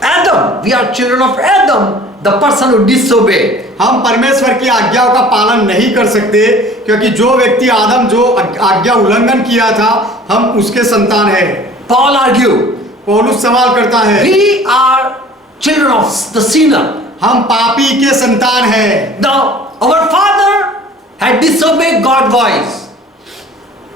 Adam. We are children of Adam, the person who disobeyed. हम परमेश्वर की आज्ञाओं का पालन नहीं कर सकते क्योंकि जो व्यक्ति आदम जो आज्ञा उल्लंघन किया था हम उसके संतान हैं। Paul argued, पौलुस सवाल करता है, we are children of the sinner. हम पापी के संतान हैं। Our father had disobeyed God's voice.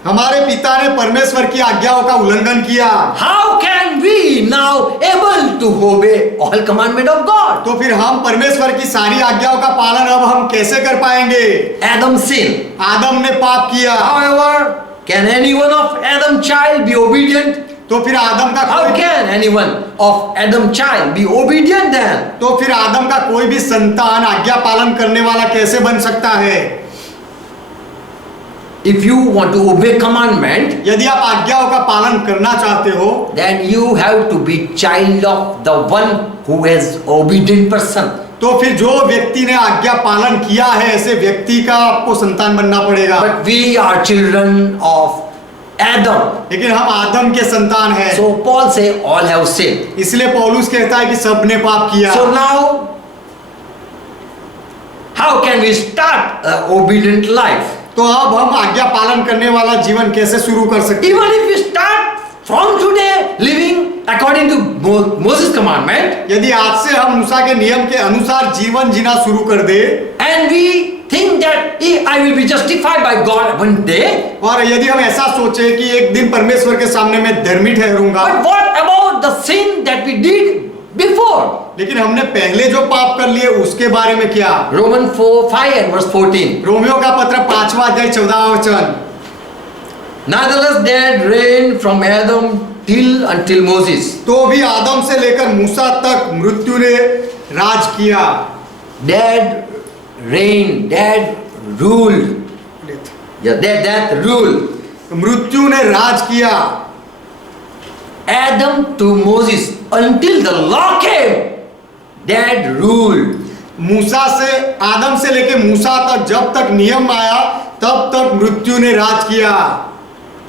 हमारे पिता ने परमेश्वर की आज्ञाओं का उल्लंघन किया। How can we now able to obey all commandment of God? तो फिर हम परमेश्वर की सारी आज्ञाओं का पालन अब हम कैसे कर पाएंगे? Adam sinned. आदम ने पाप किया। However, can any one of Adam child be obedient? तो फिर आदम का How कोई can anyone of Adam child be obedient then? तो फिर आदम का कोई भी संतान आज्ञा पालन करने वाला कैसे बन सकता है? If you want to obey commandment, यदि आप आज्ञाओं का पालन करना चाहते हो then you have to be child of the one who is obedient person. तो फिर जो व्यक्ति ने आज्ञा पालन किया है ऐसे व्यक्ति का आपको संतान बनना पड़ेगा। But we are children of Adam. लेकिन हम आदम के संतान हैं। So Paul say all have sinned. इसलिए पौलुस कहता है कि सब ने पाप किया। So now, how can we start an obedient life? तो अब हम आज्ञा पालन करने वाला जीवन कैसे शुरू कर सकते हैं? Even if we start from today living according to Moses' commandment, यदि आज से हम मूसा के नियम के अनुसार जीवन जीना शुरू कर दे and we think that I will be justified by God one day, और यदि हम ऐसा सोचे कि एक दिन परमेश्वर के सामने मैं धर्मी ठहरूंगा, but what about the sin that we did before? लेकिन हमने पहले जो पाप कर लिए उसके बारे में क्या? Romans 4:5 and verse 14. रोमियो का पत्र 5वां अध्याय 14वां वचन, Nevertheless, dead reigned from Adam until Moses. तो भी आदम से लेकर मूसा तक मृत्यु ने राज किया। Dead reigned, dead ruled. Yeah, death ruled. मृत्यु ने राज किया। Adam to Moses until the law came. Dead ruled. मूसा से आदम से लेके मूसा तक जब तक नियम आया तब तक मृत्यु ने राज किया।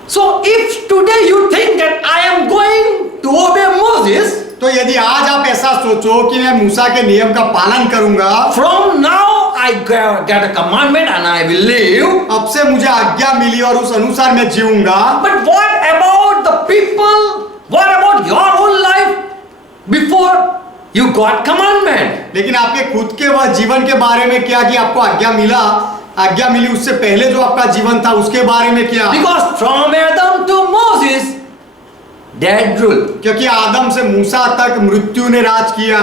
So if today you think that I am going to obey Moses, तो यदि आज आप ऐसा सोचो कि मैं मूसा के नियम का पालन करूंगा, from now I get a commandment and I will live. अब से मुझे आज्ञा मिली और उस अनुसार मैं जीऊंगा। But what about the people? What about your own life before you got commandment? लेकिन आपके खुद के वह जीवन के बारे में क्या कि आपको आज्ञा मिली उससे पहले जो आपका जीवन था उसके बारे में क्या? Because from Adam to Moses, dead rule. क्योंकि आदम से मूसा तक मृत्यु ने राज किया।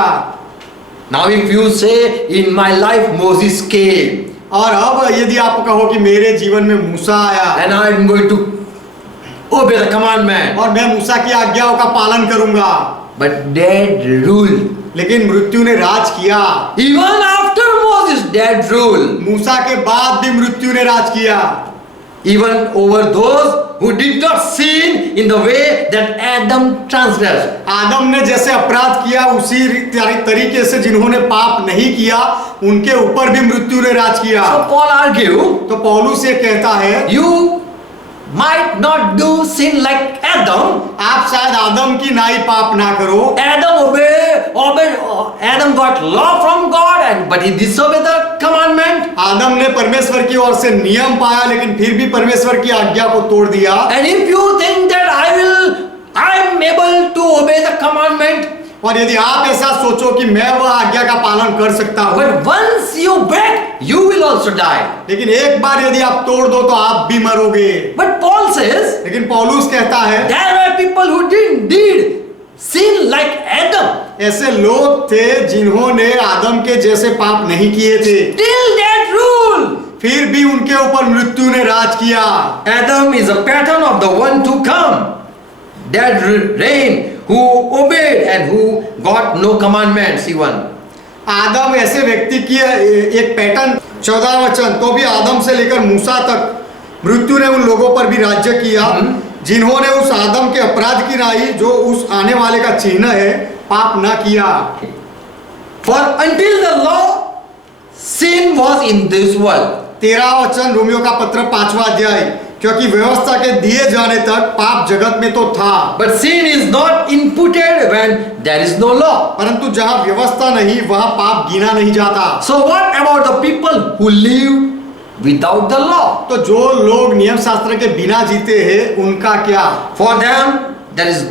Now if you say in my life Moses came और अब यदि आप कहो कि मेरे जीवन में मूसा आया and I am going to obey the commandment, और मैं मूसा की आज्ञाओं का पालन करूंगा, but dead rule. लेकिन मृत्यु ने राज किया। Even after Moses, dead rule. मूसा के बाद भी मृत्यु ने राज किया। Even over those who did not sin in the way that Adam transgressed. आदम ने जैसे अपराध किया उसी तरीके से जिन्होंने पाप नहीं किया उनके ऊपर भी मृत्यु ने राज किया। So Paul argued, तो पौलुस ये कहता है, you might not do sin like Adam. आप शायद आदम की नाई पाप ना करो। Adam got law from God but he disobeyed the commandment. आदम ने परमेश्वर की ओर से नियम पाया लेकिन फिर भी परमेश्वर की आज्ञा को तोड़ दिया। And if you think that I am able to obey the commandment, और यदि आप ऐसा सोचो कि मैं वह आज्ञा का पालन कर सकता हूँ, But once you break, you will also die. लेकिन एक बार यदि आप तोड़ दो तो आप भी मरोगे। But Paul says, लेकिन पौलुस कहता है there were people who did sin like Adam. ऐसे लोग थे जिन्होंने आदम के जैसे पाप नहीं किए थे, Till that rule. फिर भी उनके ऊपर मृत्यु ने राज किया। Adam is a pattern of the one to come. That reigned, who obeyed and who got no commandments even. आदम ऐसे व्यक्ति की एक पैटर्न, 14 वचन, तो भी आदम से लेकर मूसा तक मृत्यु ने उन लोगों पर भी राज्य किया जिन्होंने उस आदम के अपराध की राई, जो उस आने वाले का चिन्ह है, पाप न किया। For until the law, sin was in this world. 13 वचन रोमियो का पत्र 5वां अध्याय, क्योंकि व्यवस्था के दिए जाने तक पाप जगत में तो था, But sin is not imputed when there is no law. परंतु जहां व्यवस्था नहीं वहां पाप गिना नहीं जाता। So what about the people who live without the law? तो जो लोग नियम शास्त्र के बिना जीते हैं उनका क्या? For them there is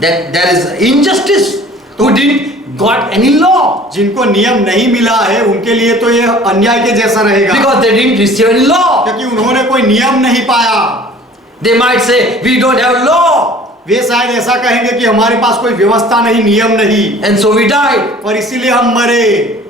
there is injustice. Who didn't got any law? जिनको नियम नहीं मिला है उनके लिए तो ये अन्याय के जैसा रहेगा, Because they didn't receive any law. क्योंकि उन्होंने कोई नियम नहीं पाया। They might say we don't have law, वे शायद ऐसा कहेंगे कि हमारे पास कोई व्यवस्था नहीं, नियम नहीं, and so we died. और इसीलिए हम मरे।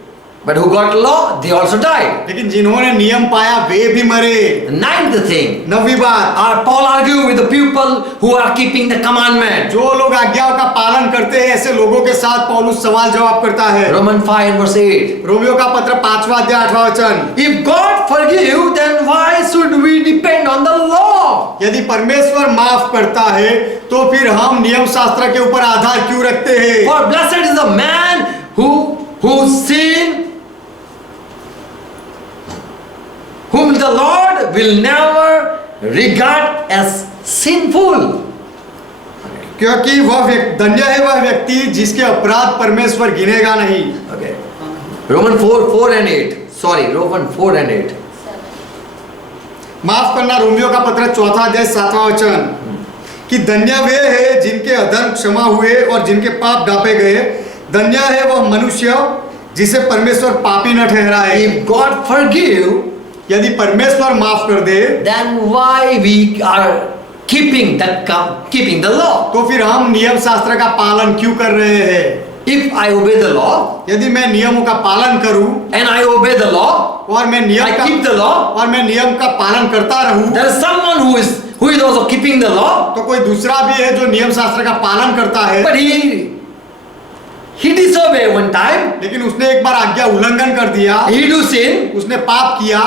But who got law? They also died. लेकिन जिन्होंने नियम पाया वे भी मरे। Ninth thing. 9वीं बात, Paul argue with the people who are keeping the commandment. जो लोग आज्ञाओं का पालन करते हैं ऐसे लोगों के साथ पौलुस सवाल जवाब करता है। Romans 5 verse 8. रोमियो का पत्र 5वां अध्याय 8वां वचन, If God forgive, then why should we depend on the law? यदि परमेश्वर माफ करता है तो फिर हम नियम शास्त्र के ऊपर आधार क्यों रखते हैं? For blessed is the man whose sin, whom the Lord will never regard as sinful. क्योंकि धन्य है वह व्यक्ति जिसके अपराध परमेश्वर गिनेगा नहीं। Okay. Romans 4 and 8. Sorry, Romans 4 and 8. माफ करना, रोमियो का पत्र 4वां अध्याय 7वां वचन, कि धन्य वे है जिनके अधर्म क्षमा हुए और जिनके पाप ढांपे गए। धन्य है वह मनुष्य जिसे परमेश्वर पापी न ठहराए। If God forgive, यदि परमेश्वर माफ कर दे, then why we are keeping the law? तो फिर हम नियम शास्त्र का पालन क्यों कर रहे हैं? If I obey the law, यदि मैं नियमों का पालन करूं and I obey the law, और मैं I keep the law, और मैं नियम का पालन करता रहूं, there is someone who is also keeping the law, तो कोई दूसरा भी है जो नियम शास्त्र का पालन करता है, but he disobeyed one time, लेकिन उसने एक बार आज्ञा उल्लंघन कर दिया, he do sin, उसने पाप किया,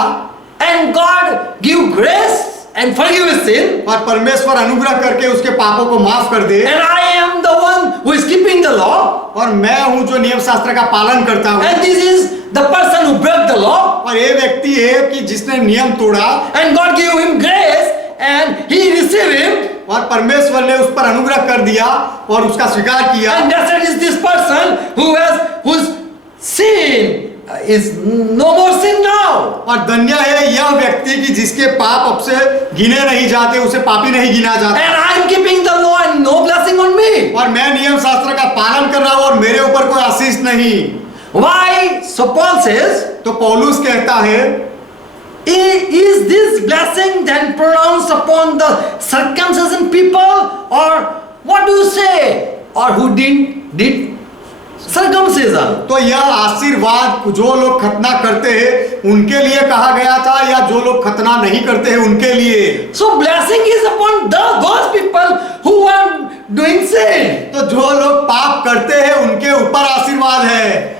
and God give grace and forgive his sin, और परमेश्वर अनुग्रह करके उसके पापों को माफ कर दे, and I am the one who is keeping the law, और मैं हूं जो नियम शास्त्र का पालन करता हूं, and this is the person who broke the law, और ये व्यक्ति है कि जिसने नियम तोड़ा and God gave him grace and he received him, और परमेश्वर ने उस पर अनुग्रह कर दिया और उसका स्वीकार किया, and that is this person whose sin is no more sin now. और धन्य है यह व्यक्ति कि जिसके पाप अब से गिने नहीं जाते, उसे पापी नहीं गिना जाता, And I am keeping the law and no blessing on me. और मैं नियम शास्त्र का पालन कर रहा हूं और मेरे ऊपर कोई आशीष नहीं। Why? So Paul says, तो पौलुस कहता है, is this blessing then pronounced upon the circumcision people, or what do you say? Or who did circumcision? तो यह आशीर्वाद जो लोग खतना करते हैं उनके लिए कहा गया था या जो लोग खतना नहीं करते हैं उनके लिए? So blessing is upon those people who are doing sin. तो जो लोग पाप करते हैं उनके ऊपर आशीर्वाद है।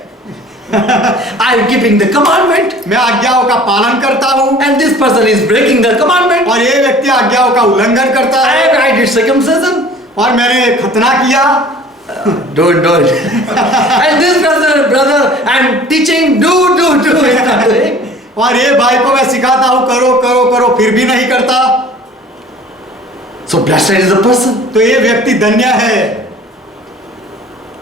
I am keeping the commandment, मैं आज्ञाओं का पालन करता हूँ and this person is breaking the commandment, और ये व्यक्ति आज्ञाओं का उल्लंघन करता है and I did circumcision. और मैंने खतना किया। Don't. And this brother, I'm teaching, do. He's not doing. और ये भाई को मैं सिखाता हूँ करो, फिर भी नहीं करता। So blessed is the person तो ये व्यक्ति धन्य है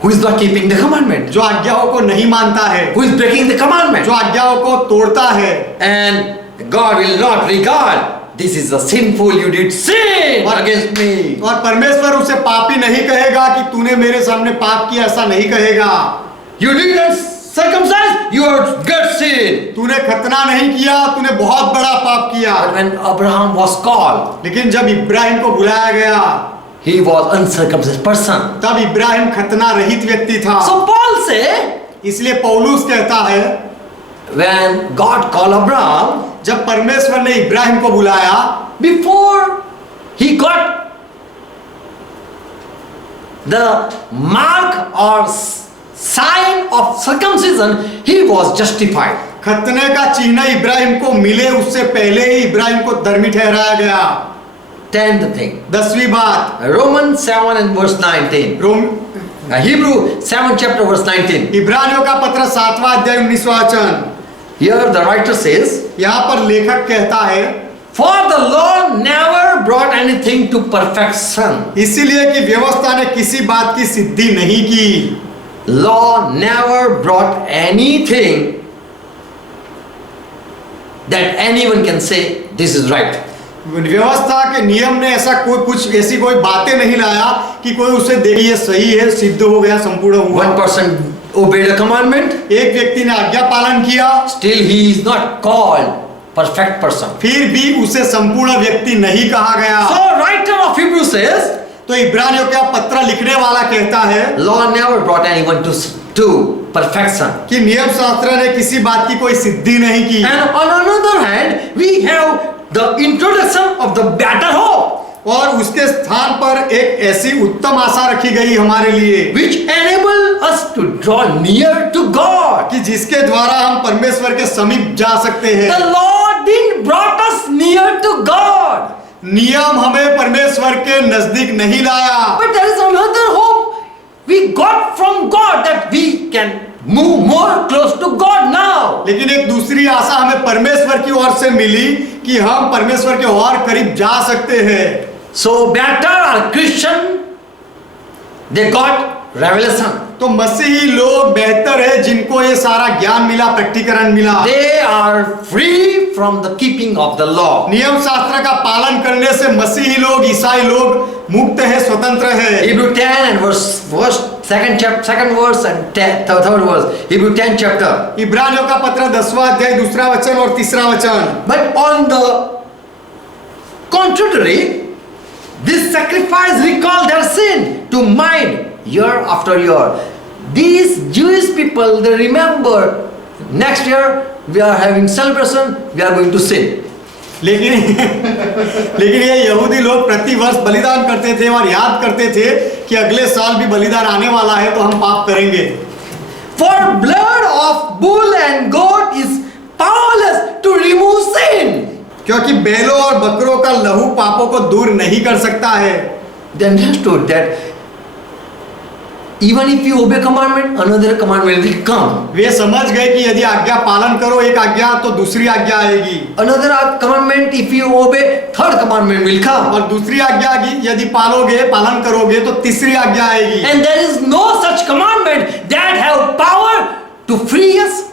who is not keeping the commandment, जो आज्ञाओं को नहीं मानता है, who is breaking the commandment, जो आज्ञाओं को तोड़ता है, and God will not regard this is a sinful, you did sin against me. और परमेश्वर उसे पापी नहीं कहेगा कि तूने मेरे सामने पाप किया, ऐसा नहीं कहेगा। You didn't circumcise, you are great sin. तूने खतना नहीं किया, तूने बहुत बड़ा पाप किया। But when Abraham was called, लेकिन जब इब्राहिम को बुलाया गया, he was uncircumcised person. तब इब्राहिम खतना रहित व्यक्ति था। So Paul say, इसलिए पौलुस कहता है, when God called Abraham, जब परमेश्वर ने इब्राहिम को बुलाया, before he got the mark or sign of circumcision, he was justified. खतने का चिन्ह इब्राहिम को मिले उससे पहले ही इब्राहिम को धर्मी ठहराया गया। 10th thing, 10वीं बात, Romans 7 and verse 19. Hebrew 7 chapter verse 19. इब्रानियों का पत्र 7वां अध्याय 19वां वचन। Here the writer says, यहाँ पर लेखक कहता है, for the law never brought anything to perfection. इसीलिए कि व्यवस्था ने किसी बात की सिद्धि नहीं की। Law never brought anything that anyone can say this is right. व्यवस्था के नियम ने ऐसा ऐसी कोई बातें नहीं लाया कि कोई उसे देखे ये सही है, सिद्ध हो गया, संपूर्ण हुआ। One person obeyed a commandment, एक व्यक्ति ने आज्ञा पालन किया, still he is not called perfect person. फिर भी उसे संपूर्ण व्यक्ति नहीं कहा गया। So writer of Hebrew says, तो इब्रानियों का पत्र लिखने वाला कहता है, law never brought anyone to perfection. कि नियम शास्त्र ने किसी बात की कोई सिद्धि नहीं की। And on another hand, we have the introduction of the better hope, और उसके स्थान पर एक ऐसी उत्तम आशा रखी गई हमारे लिए, which enable us to draw near to God. कि जिसके द्वारा हम परमेश्वर के समीप जा सकते हैं। The law didn't brought us near to God, नियम हमें परमेश्वर के नजदीक नहीं लाया, but there is another hope we got from God that we can move more close to God now. लेकिन एक दूसरी आशा हमें परमेश्वर की ओर से मिली कि हम परमेश्वर के और करीब जा सकते हैं। So better are Christian, they got revelation. तो मसीही लोग बेहतर है जिनको ये सारा ज्ञान मिला, प्रकटीकरण मिला। They are free from the keeping of the law. नियम शास्त्र का पालन करने से मसीही लोग, ईसाई लोग मुक्त है, स्वतंत्र है। Hebrew 10 and verse second verse and third verse. Hebrew 10 chapter. इब्रानियों का पत्र 10वां अध्याय 2रा वचन और 3रा वचन। But on the contrary, this sacrifice recall their sin to mind year after year. These Jewish people, they remember next year we are having celebration, we are going to sin. लेकिन ये यहूदी लोग प्रति वर्ष बलिदान करते थे और याद करते थे कि अगले साल भी बलिदान आने वाला है तो हम पाप करेंगे। For blood of bull and goat is powerless to remove sin. क्योंकि बैलों और बकरों का लहू पापों को दूर नहीं कर सकता है। They understood that even if you obey commandment, another commandment will come. वे समझ गए कि यदि आज्ञा पालन करो एक आज्ञा तो दूसरी आज्ञा आएगी। Another commandment, if you obey, third commandment will come. और दूसरी आज्ञा यदि पालन करोगे तो तीसरी आज्ञा आएगी। And there is no such commandment that have power to free us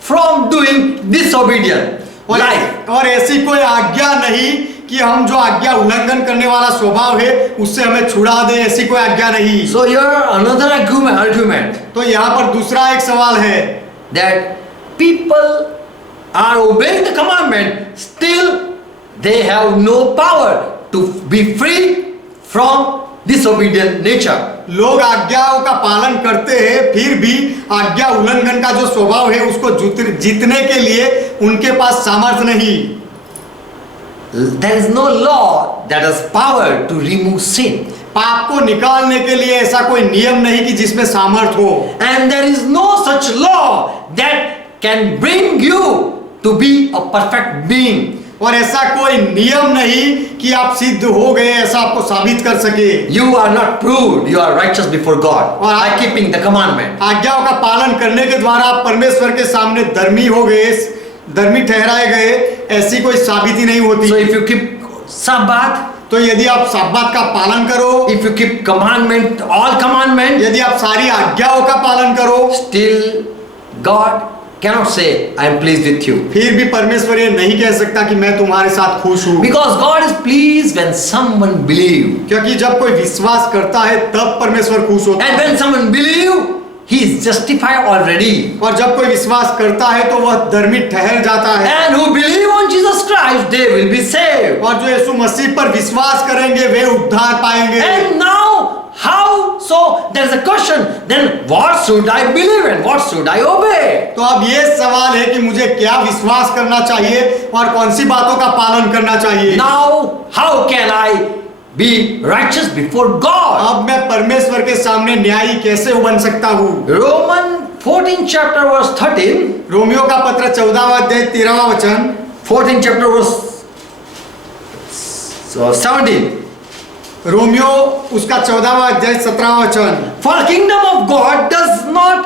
from doing disobedient life. और ऐसी कोई आज्ञा नहीं कि हम जो आज्ञा उल्लंघन करने वाला स्वभाव है उससे हमें छुड़ा दे, ऐसी कोई आज्ञा नहीं। So here another argument. तो यहाँ पर दूसरा एक सवाल है that people are obeying the commandment, still they have no power to be free from disobedient nature. लोग आज्ञाओं का पालन करते हैं फिर भी आज्ञा उल्लंघन का जो स्वभाव है उसको जीतने के लिए उनके पास सामर्थ्य नहीं। There is no law that has power to remove sin. पाप को निकालने के लिए ऐसा कोई नियम नहीं कि जिसमें सामर्थ हो। And there is no such law that can bring you to be a perfect being. और ऐसा कोई नियम नहीं कि आप सिद्ध हो गए, ऐसा आपको साबित कर सके। You are not proved you are righteous before God by keeping the commandment. आज्ञाओं का पालन करने के द्वारा आप परमेश्वर के सामने धर्मी हो गए, धर्मी ठहराए गए, ऐसी कोई साबिती नहीं होती। So if you keep Sabbath, तो यदि आप सब्बात का पालन करो, if you keep commandment, all commandment, यदि आप सारी आज्ञाओं का पालन करो, still God cannot say, I am pleased with you. फिर भी परमेश्वर ये नहीं कह सकता कि मैं तुम्हारे साथ खुश हूँ, Because God is pleased when someone believes. क्योंकि जब कोई विश्वास करता है तब परमेश्वर खुश होता And है, when someone believes, he is justified already. और जब कोई विश्वास करता है तो वह धर्मी ठहर जाता है, And who believe on Jesus Christ, they will be saved. और जो यीशु मसीह पर विश्वास करेंगे वे उद्धार पाएंगे। And now, how? So there is a question. Then what should I believe and what should I obey? तो अब ये सवाल है कि मुझे क्या विश्वास करना चाहिए और कौन सी बातों का पालन करना चाहिए। Now, how can I be righteous before God? अब मैं परमेश्वर के सामने न्यायी कैसे बन सकता हूँ? Roman 14 chapter verse 13. रोमियो का पत्र 14वां अध्याय 13वां वचन, 14 chapter verse 17. रोमियो उसका 14वां अध्याय 17वां वचन, For the kingdom of God does not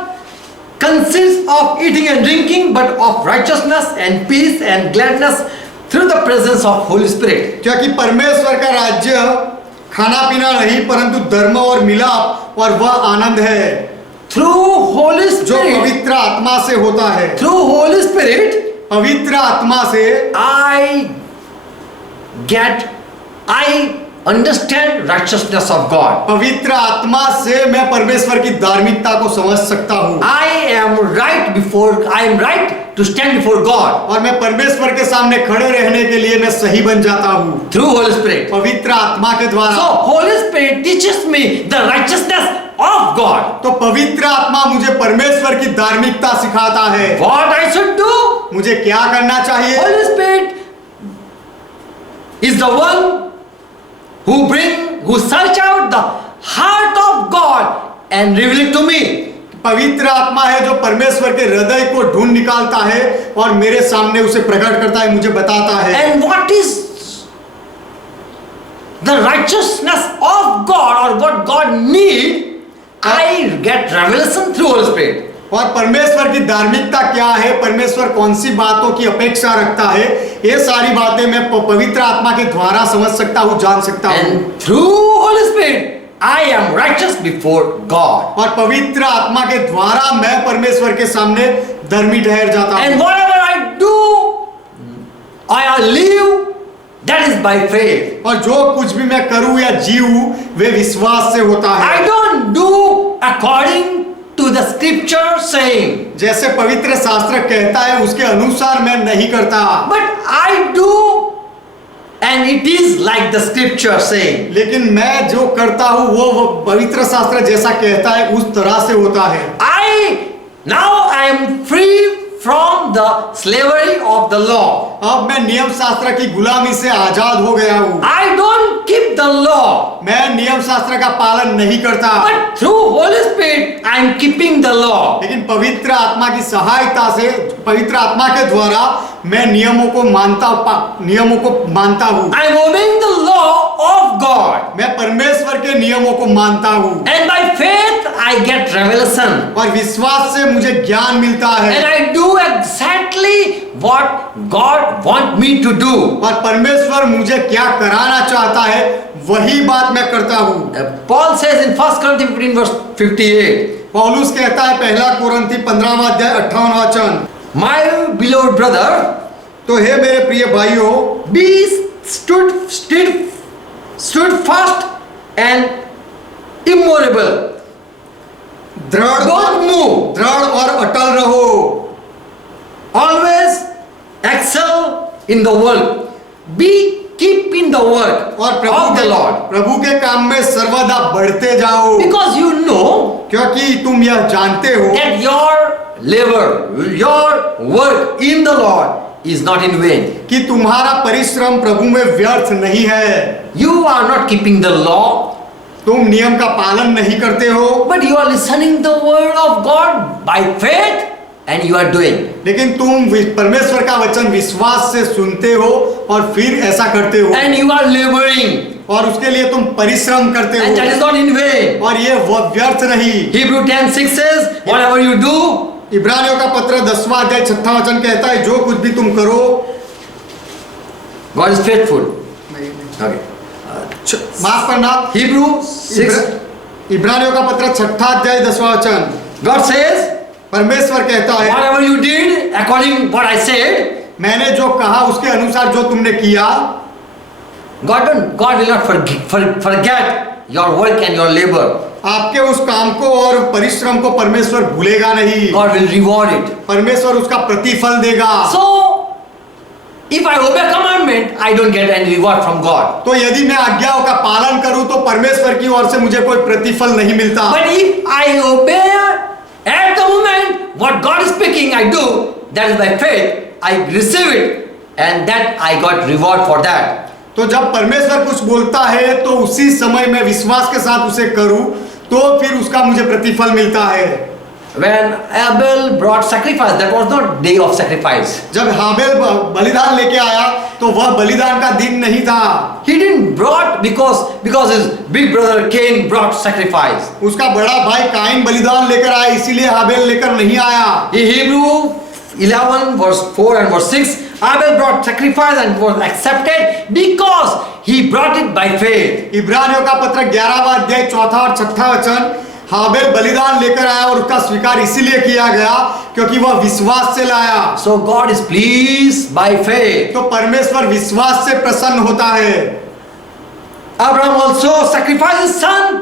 consist of eating and drinking, but of righteousness and peace and gladness through the presence of Holy Spirit. क्योंकि परमेश्वर का राज्य खाना पीना नहीं परंतु धर्म और मिलाप और वह आनंद है Through Holy जो Spirit, पवित्र आत्मा से होता है। through Holy Spirit, पवित्र आत्मा से I understand righteousness of God. पवित्र आत्मा से मैं परमेश्वर की धार्मिकता को समझ सकता हूँ, I am right to stand before God और मैं परमेश्वर के सामने खड़े रहने के लिए मैं सही बन जाता हूँ through Holy Spirit. पवित्र आत्मा के So द्वारा। Holy Spirit teaches me the righteousness of God. तो पवित्र आत्मा मुझे परमेश्वर की धार्मिकता सिखाता है, What I should do? मुझे क्या करना चाहिए। Holy Spirit is the one who search out the heart of God and reveal it to me. पवित्र आत्मा है जो परमेश्वर के हृदय को ढूंढ निकालता है और मेरे सामने उसे प्रकट करता है, मुझे बताता है। And what is the righteousness of God or what God need? I get revelation through Holy Spirit. और परमेश्वर की धार्मिकता क्या है, परमेश्वर कौन सी बातों की अपेक्षा रखता है, ये सारी बातें मैं पवित्र आत्मा के द्वारा समझ सकता हूँ, जान सकता हूँ। And through Holy Spirit, I am righteous before God. और पवित्र आत्मा के द्वारा मैं परमेश्वर के सामने धर्मी ठहर जाता हूँ। And whatever I do, I live, that is by faith. और जो कुछ भी मैं करूँ या जीऊँ वे विश्वास से होता है। I don't do according to the scripture saying, जैसे पवित्र शास्त्र कहता है उसके अनुसार मैं नहीं करता, but I do, and it is like the scripture saying. लेकिन मैं जो करता हूँ वो पवित्र शास्त्र जैसा कहता है उस तरह से होता है। Now I am free from the slavery of the law. अब मैं नियम शास्त्र की गुलामी से आजाद हो गया हूँ। I don't keep the law, मैं नियम शास्त्र का पालन नहीं करता, but through Holy Spirit I am keeping the law. लेकिन पवित्र आत्मा की सहायता से, पवित्र आत्मा के द्वारा मैं नियमों को मानता हूँ। I am obeying the law of God, मैं परमेश्वर के नियमों को मानता हूँ and by faith I get revelation, और विश्वास से मुझे ज्ञान मिलता and है I do exactly what God want me to do. और परमेश्वर मुझे क्या कराना चाहता है वही बात मैं करता हूँ। Paul says in 1 Corinthians 15 verse 58, पौलुस कहता है पहला कुरिन्थी 15वां अध्याय 58वां वचन, my beloved brother, तो हे मेरे प्रिय भाइयों, be stood fast and immovable. Don't move. दृढ़ और अटल रहो। Always excel in the work. Keep in the work और of the Lord. प्रभु के काम में सर्वदा बढ़ते जाओ, Because you know क्योंकि तुम यह जानते हो that your labor, your work in the Lord is not in vain. कि तुम्हारा परिश्रम प्रभु में व्यर्थ नहीं है। You are not keeping the law, तुम नियम का पालन नहीं करते हो, but you are listening the word of God by faith and you are doing. लेकिन तुम परमेश्वर का वचन विश्वास से सुनते हो और फिर ऐसा करते हो, And you are laboring, और उसके लिए तुम परिश्रम करते and that is हो not in vain. और ये व्यर्थ नहीं। Hebrew 10:6 says, whatever you do, इब्रानियों का पत्र 10वां अध्याय 6वां वचन कहता है जो कुछ भी तुम करो God is faithful. Okay. माफ करना, Hebrew 6, इब्रानियों का पत्र 6वां अध्याय 10वां वचन, God says, परमेश्वर कहता है, whatever you did according what I said, मैंने जो कहा उसके अनुसार जो तुमने किया, God will not forget your work and your labor. आपके उस काम को और परिश्रम को परमेश्वर भूलेगा नहीं। God will reward it. परमेश्वर उसका प्रतिफल देगा। So, if I obey commandment, I don't get any reward from God. तो यदि मैं आज्ञाओं का पालन करूं तो परमेश्वर की ओर से मुझे कोई प्रतिफल नहीं मिलता। But if I obey at the moment what God is speaking, I do, that is by faith, I receive it, and that I got reward for that. तो जब परमेश्वर कुछ बोलता है तो उसी समय मैं विश्वास के साथ उसे करूं तो फिर उसका मुझे प्रतिफल मिलता है। When Abel brought sacrifice, that was not day of sacrifice. जब हाबेल बलिदान लेके आया तो वह बलिदान का दिन नहीं था। He didn't brought because his big brother Cain brought sacrifice. उसका बड़ा भाई काइन बलिदान लेकर आया, इसीलिए हाबेल लेकर नहीं आया। In Hebrew 11 verse 4 and verse 6, Abel brought sacrifice and was accepted because he brought it by faith. इब्रानियों का पत्र 11वां अध्याय 4था और 6था वचन, हाबेल बलिदान लेकर आया और उसका स्वीकार इसीलिए किया गया क्योंकि वह विश्वास से लाया। So God is pleased by faith. तो परमेश्वर विश्वास से प्रसन्न होता है। Abraham also sacrificed his son.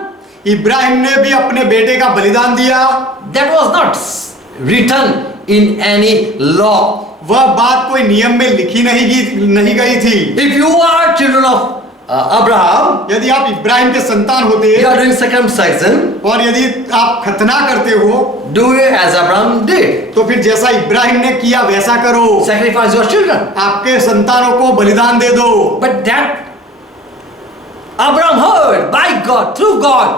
Ibrahim ने भी अपने बेटे का बलिदान दिया। That was not written in any law. वह बात कोई नियम में लिखी नहीं गई थी। If you are children of Abraham, यदि आप इब्राहिम के संतान होते you are doing circumcision, और यदि आप खतना करते हो do it as Abraham did. तो फिर जैसा इब्राहिम ने किया वैसा करो। Sacrifice your children. आपके संतानों को बलिदान दे दो। But that Abraham heard by God, through God.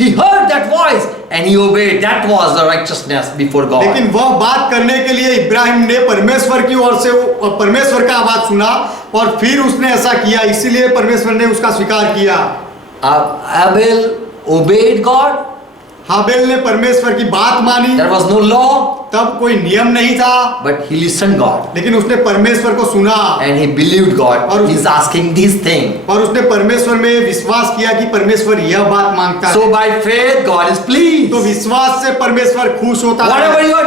He heard that voice and he obeyed. That was the righteousness before God. लेकिन वह बात करने के लिए इब्राहिम ने परमेश्वर की ओर से परमेश्वर का आवाज सुना और फिर उसने ऐसा किया, इसीलिए परमेश्वर ने उसका स्वीकार किया। Abel obeyed God. हाबेल ने परमेश्वर की बात मानी। There was no law, तब कोई नियम नहीं था, but he listened God लेकिन उसने परमेश्वर को सुना and he believed God. और He's asking this thing. और उसने परमेश्वर में विश्वास किया कि परमेश्वर यह बात मांगता है। So by faith God is pleased. तो विश्वास से परमेश्वर खुश होता है। Whatever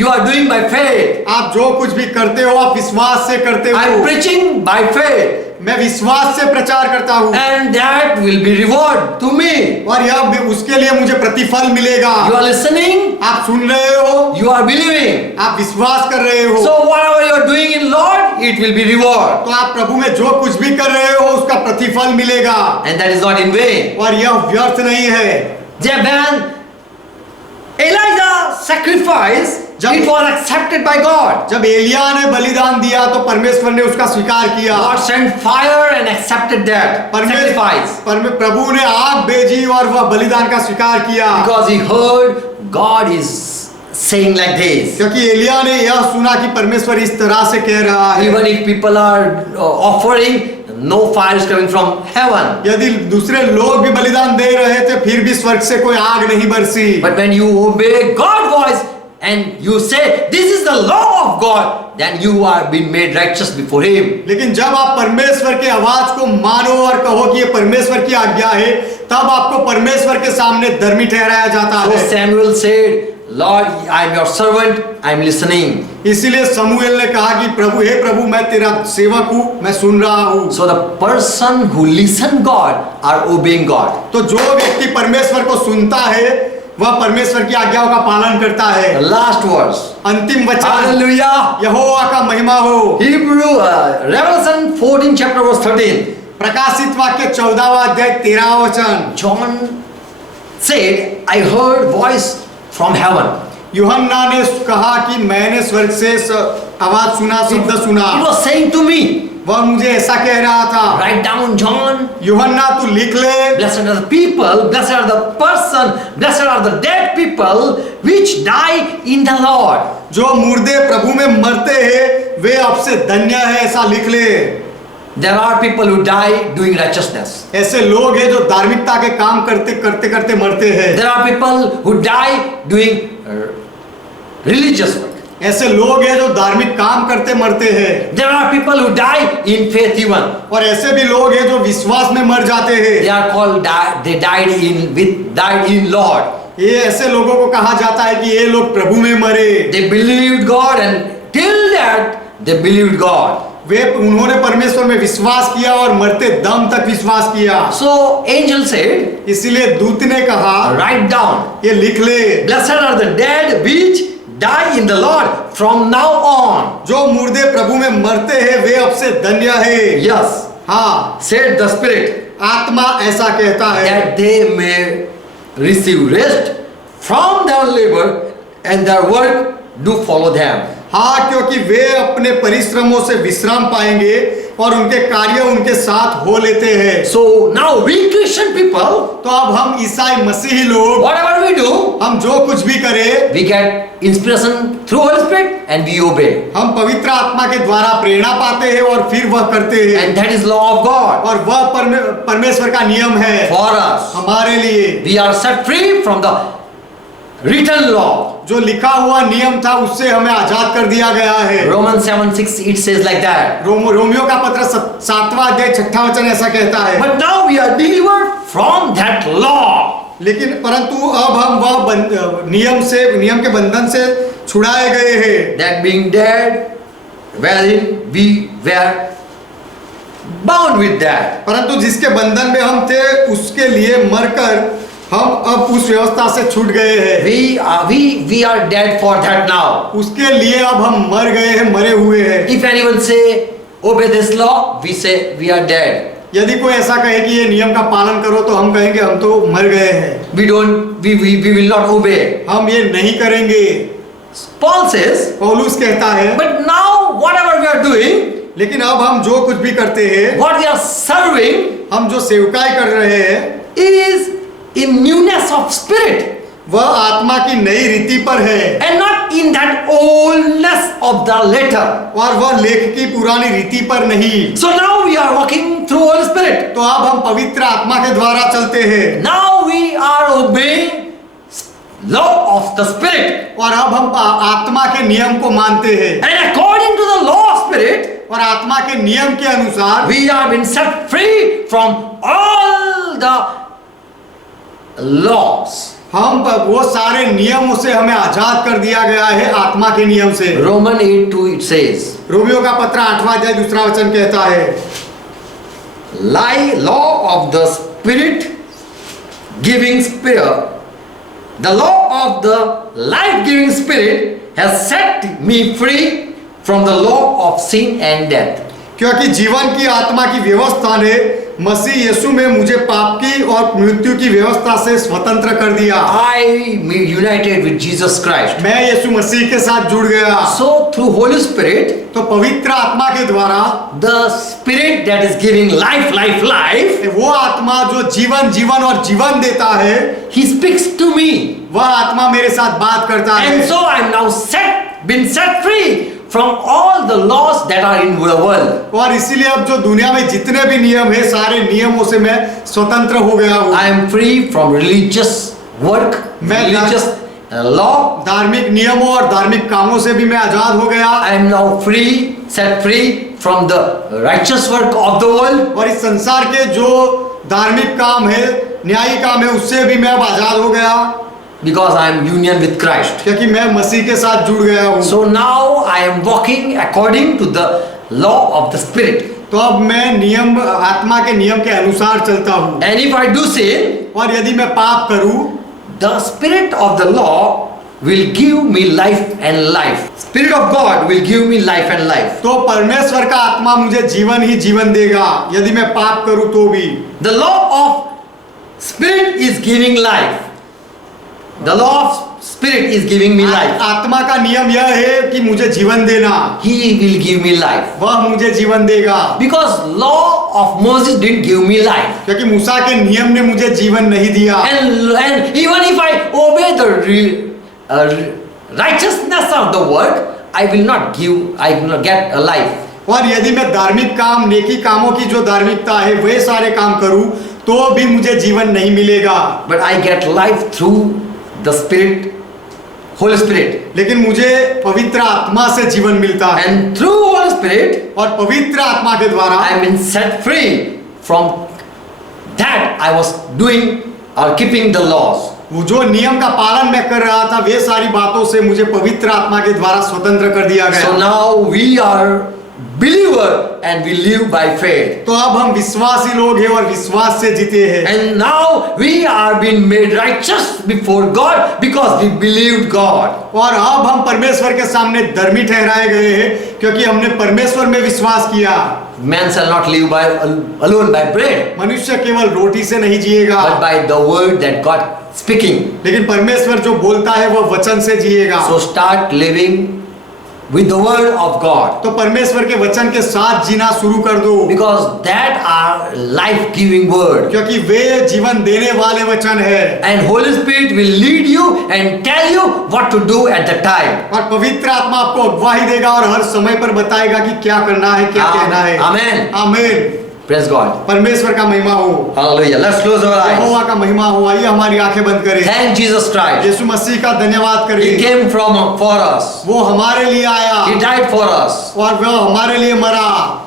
you are doing by faith. आप जो कुछ भी करते हो आप विश्वास से करते I'm हो। preaching by faith. मैं विश्वास से प्रचार करता हूँ And that will be reward to me. और यह उसके लिए मुझे प्रतिफल मिलेगा। You are listening. आप सुन रहे हो, You are believing. आप विश्वास कर रहे हो, So whatever you are doing in Lord, it will be reward. तो आप प्रभु में जो कुछ भी कर रहे हो उसका प्रतिफल मिलेगा And that is not in vain. और यह व्यर्थ नहीं है। When Elijah sacrificed, जब- it was accepted by God. जब एलिया ने बलिदान दिया तो परमेश्वर ने उसका स्वीकार किया। God sent fire and accepted that sacrifice. प्रभु ने आग भेजी और वह बलिदान का स्वीकार किया Because he heard God is saying like this. क्योंकि एलिया ने यह सुना कि परमेश्वर इस तरह से कह रहा है। Even if people are offering, no fire is coming from heaven. यदि दूसरे लोग भी बलिदान दे रहे थे फिर भी स्वर्ग से कोई आग नहीं बरसी। But when you obey God's voice and you say this is the law of God, then you are being made righteous before Him. लेकिन जब आप परमेश्वर के आवाज को मानो और कहो कि ये परमेश्वर की आज्ञा है, तब आपको परमेश्वर के सामने धर्मी ठहराया जाता So है। Samuel said, Lord, I am your servant, I am listening. इसीलिए समूएल ने कहा कि प्रभु, हे प्रभु, मैं तेरा सेवक हूँ, मैं सुन रहा हूँ। So the person who listen God are obeying God. तो जो व्यक्ति परमेश्वर को सुनता है वह परमेश्वर की आज्ञाओं का पालन करता है। The last verse. अंतिम वचन, Hallelujah. यहोवा का महिमा हो। Hebrew, Revelation 14 chapter verse 13. प्रकाशित वाक्य 14वां अध्याय 13वां वचन। John said, I heard voice from heaven. यूहन्ना ने कहा कि मैंने स्वर्ग से आवाज सुना, शब्द He सुना। was saying to me, वह मुझे ऐसा कह रहा था, write down John. यूहन्ना तू लिख ले, Blessed are the people, blessed are the person, blessed are the dead people which die in the Lord. जो मुर्दे प्रभु में मरते हैं वे अब से धन्य है, ऐसा लिख ले। There are people who die doing righteousness. ऐसे लोग हैं जो धार्मिकता के काम करते करते करते मरते हैं। There are people who die doing religious work. ऐसे लोग हैं जो धार्मिक काम करते मरते हैं। There are people who die in faith even. और ऐसे भी लोग हैं जो विश्वास में मर जाते हैं। They are called they died in Lord. ये ऐसे लोगों को कहा जाता है कि ये लोग प्रभु में मरे। They believed God, and till that they believed God. उन्होंने परमेश्वर में विश्वास किया और मरते दम तक विश्वास किया। So angel said, इसीलिए दूत ने कहा, write down, ये लिख ले, blessed are the dead which die in the Lord from now on. जो मुर्दे प्रभु में मरते हैं वे अब से धन्य है। Yes, हाँ, said the Spirit, आत्मा ऐसा कहता है that they may receive rest from their labor and their work do follow them. हाँ, क्योंकि वे अपने परिश्रमों से विश्राम पाएंगे और उनके कार्य उनके साथ हो लेते हैं। So now we Christian people, तो अब हम ईसाई मसीही लोग, whatever we do, हम जो कुछ भी करें, we get inspiration through Holy Spirit and we obey. हम पवित्र आत्मा के द्वारा प्रेरणा पाते हैं और फिर वह करते हैं। And that is law of God और वह परमेश्वर का नियम है for us. हमारे लिए। We are set free from the written law. जो लिखा हुआ नियम था उससे हमें आजाद कर दिया गया है। Romans 7:6 it says like that. Romeo का पत्र 7वां अध्याय 6वां वचन ऐसा कहता है। But now we are delivered from that law. लेकिन परंतु अब हम वह नियम के बंधन से छुड़ाए गए हैं। That being dead, wherein we were bound with that. परंतु जिसके बंधन में हम थे उसके लिए मरकर हम अब उस व्यवस्था से छूट गए हैं। We are dead for that now. उसके लिए अब हम मर गए हैं, मरे हुए हैं। If anyone say obey this law, we say we are dead. यदि कोई ऐसा कहे कि ये नियम का पालन करो तो हम कहेंगे हम तो मर गए हैं। We will not obey. हम ये नहीं करेंगे। Paul says, पौलुस कहता है, but now whatever we are doing, लेकिन अब हम जो कुछ भी करते हैं, what we are serving, हम जो सेवकाई कर रहे हैं, is in newness of spirit, वह आत्मा की नई रीति पर है and not in that oldness of the letter. और वह लेख की पुरानी रीति पर नहीं। So now we are walking through Holy Spirit. तो अब हम पवित्र आत्मा के द्वारा चलते हैं। Now we are obeying law of the Spirit. और अब हम आत्मा के नियम को मानते हैं। And according to the law of Spirit, और आत्मा के नियम के अनुसार we have been set free from all the laws. हम वो सारे नियमों से हमें आजाद कर दिया गया है आत्मा के नियम से। Romans 8:2 it says, रोमियो का पत्र 8वां अध्याय 2वां वचन कहता है, law of the Spirit giving spirit, the law of the life-giving Spirit has set me free from the law of sin and death. क्योंकि जीवन की आत्मा की व्यवस्था ने मसीह यीशु में मुझे पाप की और मृत्यु की व्यवस्था से स्वतंत्र कर दिया। I united with Jesus Christ. मैं यीशु मसीह के साथ जुड़ गया। So through Holy Spirit, तो पवित्र आत्मा के द्वारा the Spirit that is giving life, वो आत्मा जो जीवन और जीवन देता है, He speaks to me. वह आत्मा मेरे साथ बात करता है। And so I am now been set free from all the laws that are in the world. और इसीलिए अब जो दुनिया में जितने भी नियम है, सारे नियमों से मैं स्वतंत्र हो गया हूँ। I am free from religious work, religious law. धार्मिक नियमों और धार्मिक कामों से भी मैं आजाद हो गया। I am now set free from the righteous work of the world. और इस संसार के जो धार्मिक काम है, न्यायी काम है, उससे भी मैं अब आजाद हो गया। Because I am union with Christ. क्योंकि मैं मसीह के साथ जुड़ गया हूँ। So now I am walking according to the law of the Spirit. तो अब मैं आत्मा के नियम के अनुसार चलता हूँ। And if I do sin, और यदि मैं पाप करूँ, the Spirit of the law will give me life and life. Spirit of God will give me life and life. तो परमेश्वर का आत्मा मुझे जीवन ही जीवन देगा यदि मैं पाप करूँ तो भी। The law of Spirit is giving life. The law of Spirit is giving me life. आत्मा का नियम यह है कि मुझे जीवन देना। He will give me life. वह मुझे जीवन देगा। Because law of Moses didn't give me life. क्योंकि मूसा के नियम ने मुझे जीवन नहीं दिया। And even if I obey the righteousness of the work, I will not get a life. और यदि मैं धार्मिक काम, नेकी कामों की जो धार्मिकता है वे सारे काम करूं तो भी मुझे जीवन नहीं मिलेगा। But I get life through the Spirit, Holy Spirit. लेकिन मुझे पवित्र आत्मा से जीवन मिलता है। And through Holy Spirit, और पवित्र आत्मा के द्वारा I have been set free from that I was doing or keeping the laws. वो जो नियम का पालन मैं कर रहा था वे सारी बातों से मुझे पवित्र आत्मा के द्वारा स्वतंत्र कर दिया So गया। now we are believer and we live by faith. तो अब हम विश्वासी लोग हैं और विश्वास से जीते हैं। And now we are being made righteous before God because we believed God. और अब हम परमेश्वर के सामने धर्मी ठहराए गए हैं क्योंकि हमने परमेश्वर में विश्वास किया। Man shall not live by alone by bread, मनुष्य केवल रोटी से नहीं जिएगा, but by the word that God speaking. लेकिन परमेश्वर जो बोलता है वह वचन से जिएगा। So start living with the word of God, तो परमेश्वर के वचन के साथ जीना शुरू कर दो, because that are life-giving word. क्योंकि वे जीवन देने वाले वचन है। And Holy Spirit will lead you and tell you what to do at the time. और पवित्र आत्मा आपको अगुवाई देगा और हर समय पर बताएगा कि क्या करना है, क्या कहना है। Amen. आमीन। Praise God. परमेश्वर का महिमा हो, Hallelujah. Let's close our eyes. यहोवा का महिमा हो। आइए हमारी आंखें बंद करें। Thank Jesus Christ. यीशु मसीह का धन्यवाद He करिए। came for us. वो हमारे लिए आया He died for us. और वह हमारे लिए मरा।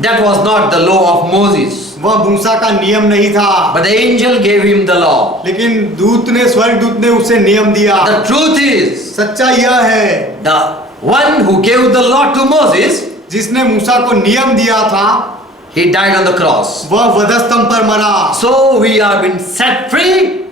That was not the law of Moses, वह मूसा का नियम नहीं था, but the angel gave him the law. लेकिन दूत ने, स्वर्गदूत ने उसे नियम दिया। The truth is, सच्चा यह है, the one who gave the law to Moses, जिसने मूसा को नियम दिया था he died on the cross. वह वधस्तंभ पर मरा। So we are being set free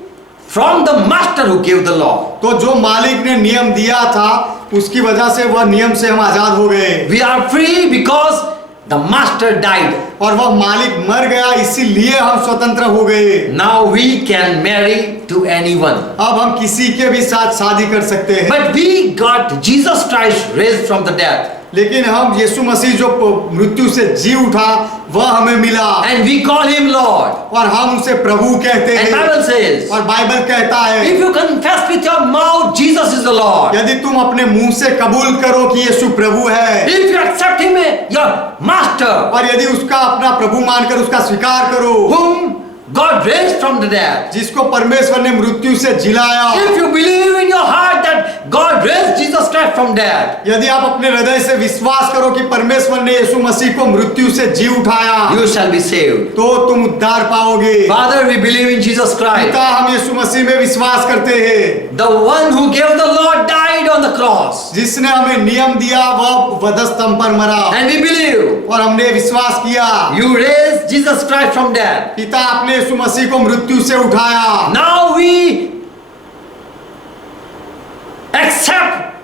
from the master who gave the law. तो जो मालिक ने नियम दिया था उसकी वजह से वह नियम से हम आजाद हो गए। We are free because the master died. और वह मालिक मर गया, इसीलिए हम स्वतंत्र हो गए। Now we can marry to anyone. अब हम किसी के भी साथ शादी कर सकते हैं। But we got Jesus Christ raised from the dead. लेकिन हम यीशु मसीह जो मृत्यु से जी उठा वह हमें मिला And we call him Lord. और हम उसे प्रभु कहते And हैं। Bible says, और बाइबल कहता है if you confess with your mouth Jesus is the Lord, यदि तुम अपने मुंह से कबूल करो कि यीशु प्रभु है, if you accept him as your master, और यदि उसका अपना प्रभु मानकर उसका स्वीकार करो, whom God raised from the dead, जिसको परमेश्वर ने मृत्यु से जिलाया, if you believe in your heart that God raised Jesus Christ from dead, यदि आप अपने हृदय से विश्वास करो कि परमेश्वर ने यीशु मसीह को मृत्यु से जी उठाया, you shall be saved. तो तुम उद्धार पाओगे। Father, we believe in Jesus Christ. पिता, हम यीशु मसीह में विश्वास करते हैं। The one who gave the law died on the cross. जिसने हमें नियम दिया वह वधस्तंभ पर मरा, And we believe और हमने विश्वास किया you raised Jesus Christ from dead. पिता आपने यीशु मसीह को मृत्यु से उठाया। Now we accept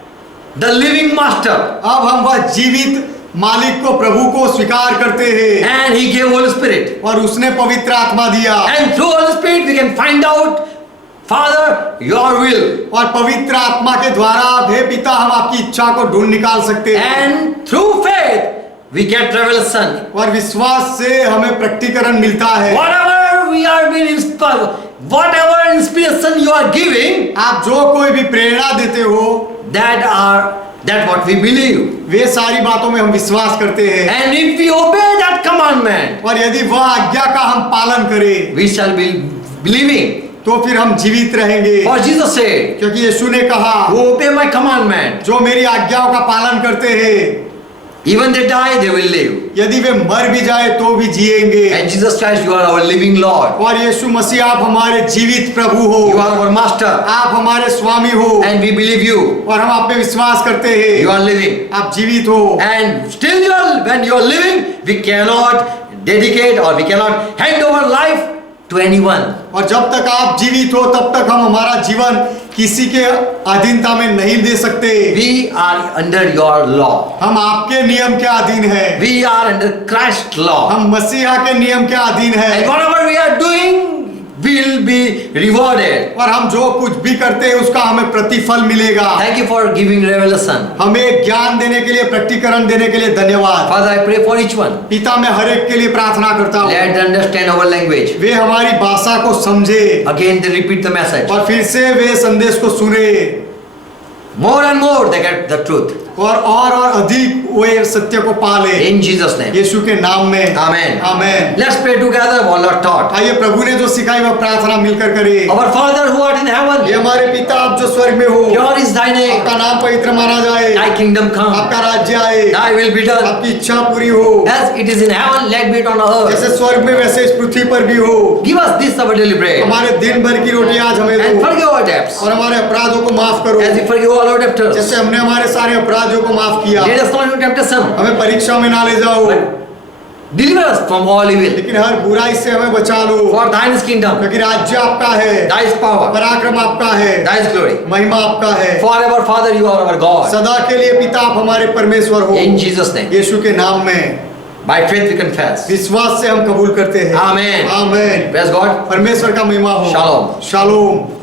the living master, अब हम वह जीवित मालिक को, प्रभु को स्वीकार करते हैं and he gave Holy Spirit. और उसने पवित्र आत्मा दिया। And through Holy Spirit we can find out, Father, your will. और पवित्र आत्मा के द्वारा हे पिता हम आपकी इच्छा को ढूंढ निकाल सकते हैं। And through faith we get revelation. और विश्वास से हमें प्रकटीकरण मिलता है। Whatever we are being inspired, whatever inspiration you are giving, आप जो कोई भी प्रेरणा देते हो that what we believe. वे सारी बातों में हम विश्वास करते हैं। And if we obey that commandment, और यदि वह आज्ञा का हम पालन करें we shall be believing. तो फिर हम जीवित रहेंगे। For Jesus said, क्योंकि यीशु ने कहा who obey my commandment, जो मेरी आज्ञाओं का पालन करते हैं even they die, they will live. यदि वे मर भी जाए तो भी जिएंगे। And Jesus Christ, you are our living Lord. और यीशु मसीह आप हमारे जीवित प्रभु हो, You are our master. आप हमारे स्वामी हो And we believe you. और हम आप पे विश्वास करते हैं। You are living. आप जीवित हो And still when you are living, we cannot dedicate or we cannot hand over life to anyone. और जब तक आप जीवित हो तब तक हम हमारा जीवन किसी के अधीनता में नहीं दे सकते। We are under your law. हम आपके नियम के अधीन हैं। We are under Christ's law. हम मसीहा के नियम के अधीन And हैं whatever we are doing will be rewarded. और हम जो कुछ भी करते हैं उसका हमें प्रतिफल मिलेगा। Thank you for giving revelation. हमें ज्ञान देने के लिए, प्रकटीकरण देने के लिए धन्यवाद। Father, I pray for each one. पिता मैं हर एक के लिए प्रार्थना करता हूँ Let them understand our language. वे हमारी भाषा को समझे Again, they repeat the message. और फिर से वे संदेश को सुने More and more they get the truth. और अधिक वो ये सत्य को पाले In Jesus' name. यीशु के नाम में Amen. Amen. Let's pray together what Lord taught. आइए प्रभु ने जो सिखाई वह प्रार्थना मिलकर करें। Our Father who art in ये heaven, हमारे पिता आप जो स्वर्ग में हो, pure is thy name. आपका नाम पवित्र माना जाए, Thy kingdom come. आपका राज्य आए, Thy will be done. आपकी इच्छा पूरी हो, As it is in heaven, let be it on earth. जैसे स्वर्ग में वैसे इस पृथ्वी पर भी हो। Give us this our daily bread. हमारे दिन भर की रोटी आज हमें And दो forgive our debts. और हमारे अपराधों को माफ करो As we forgive all our debtors. जैसे हमने हमारे सारे अपराधों को माफ किया। Lead us not into temptation. हमें परीक्षा में ना ले जाओ, Deliver us from all evil. लेकिन हर बुराई से हमें बचा लो, For thine is kingdom, क्योंकि राज्य आपका है, thy is power, पराक्रम आपका है, thy is glory. महिमा आपका है। Forever, Father, you are our God. सदा के लिए पिता आप हमारे परमेश्वर हो। In Jesus' name. यीशु के नाम में By faith we confess. विश्वास से हम कबूल करते हैं। Amen. आमेन। Praise God. परमेश्वर का महिमा हो। Shalom. शालोम।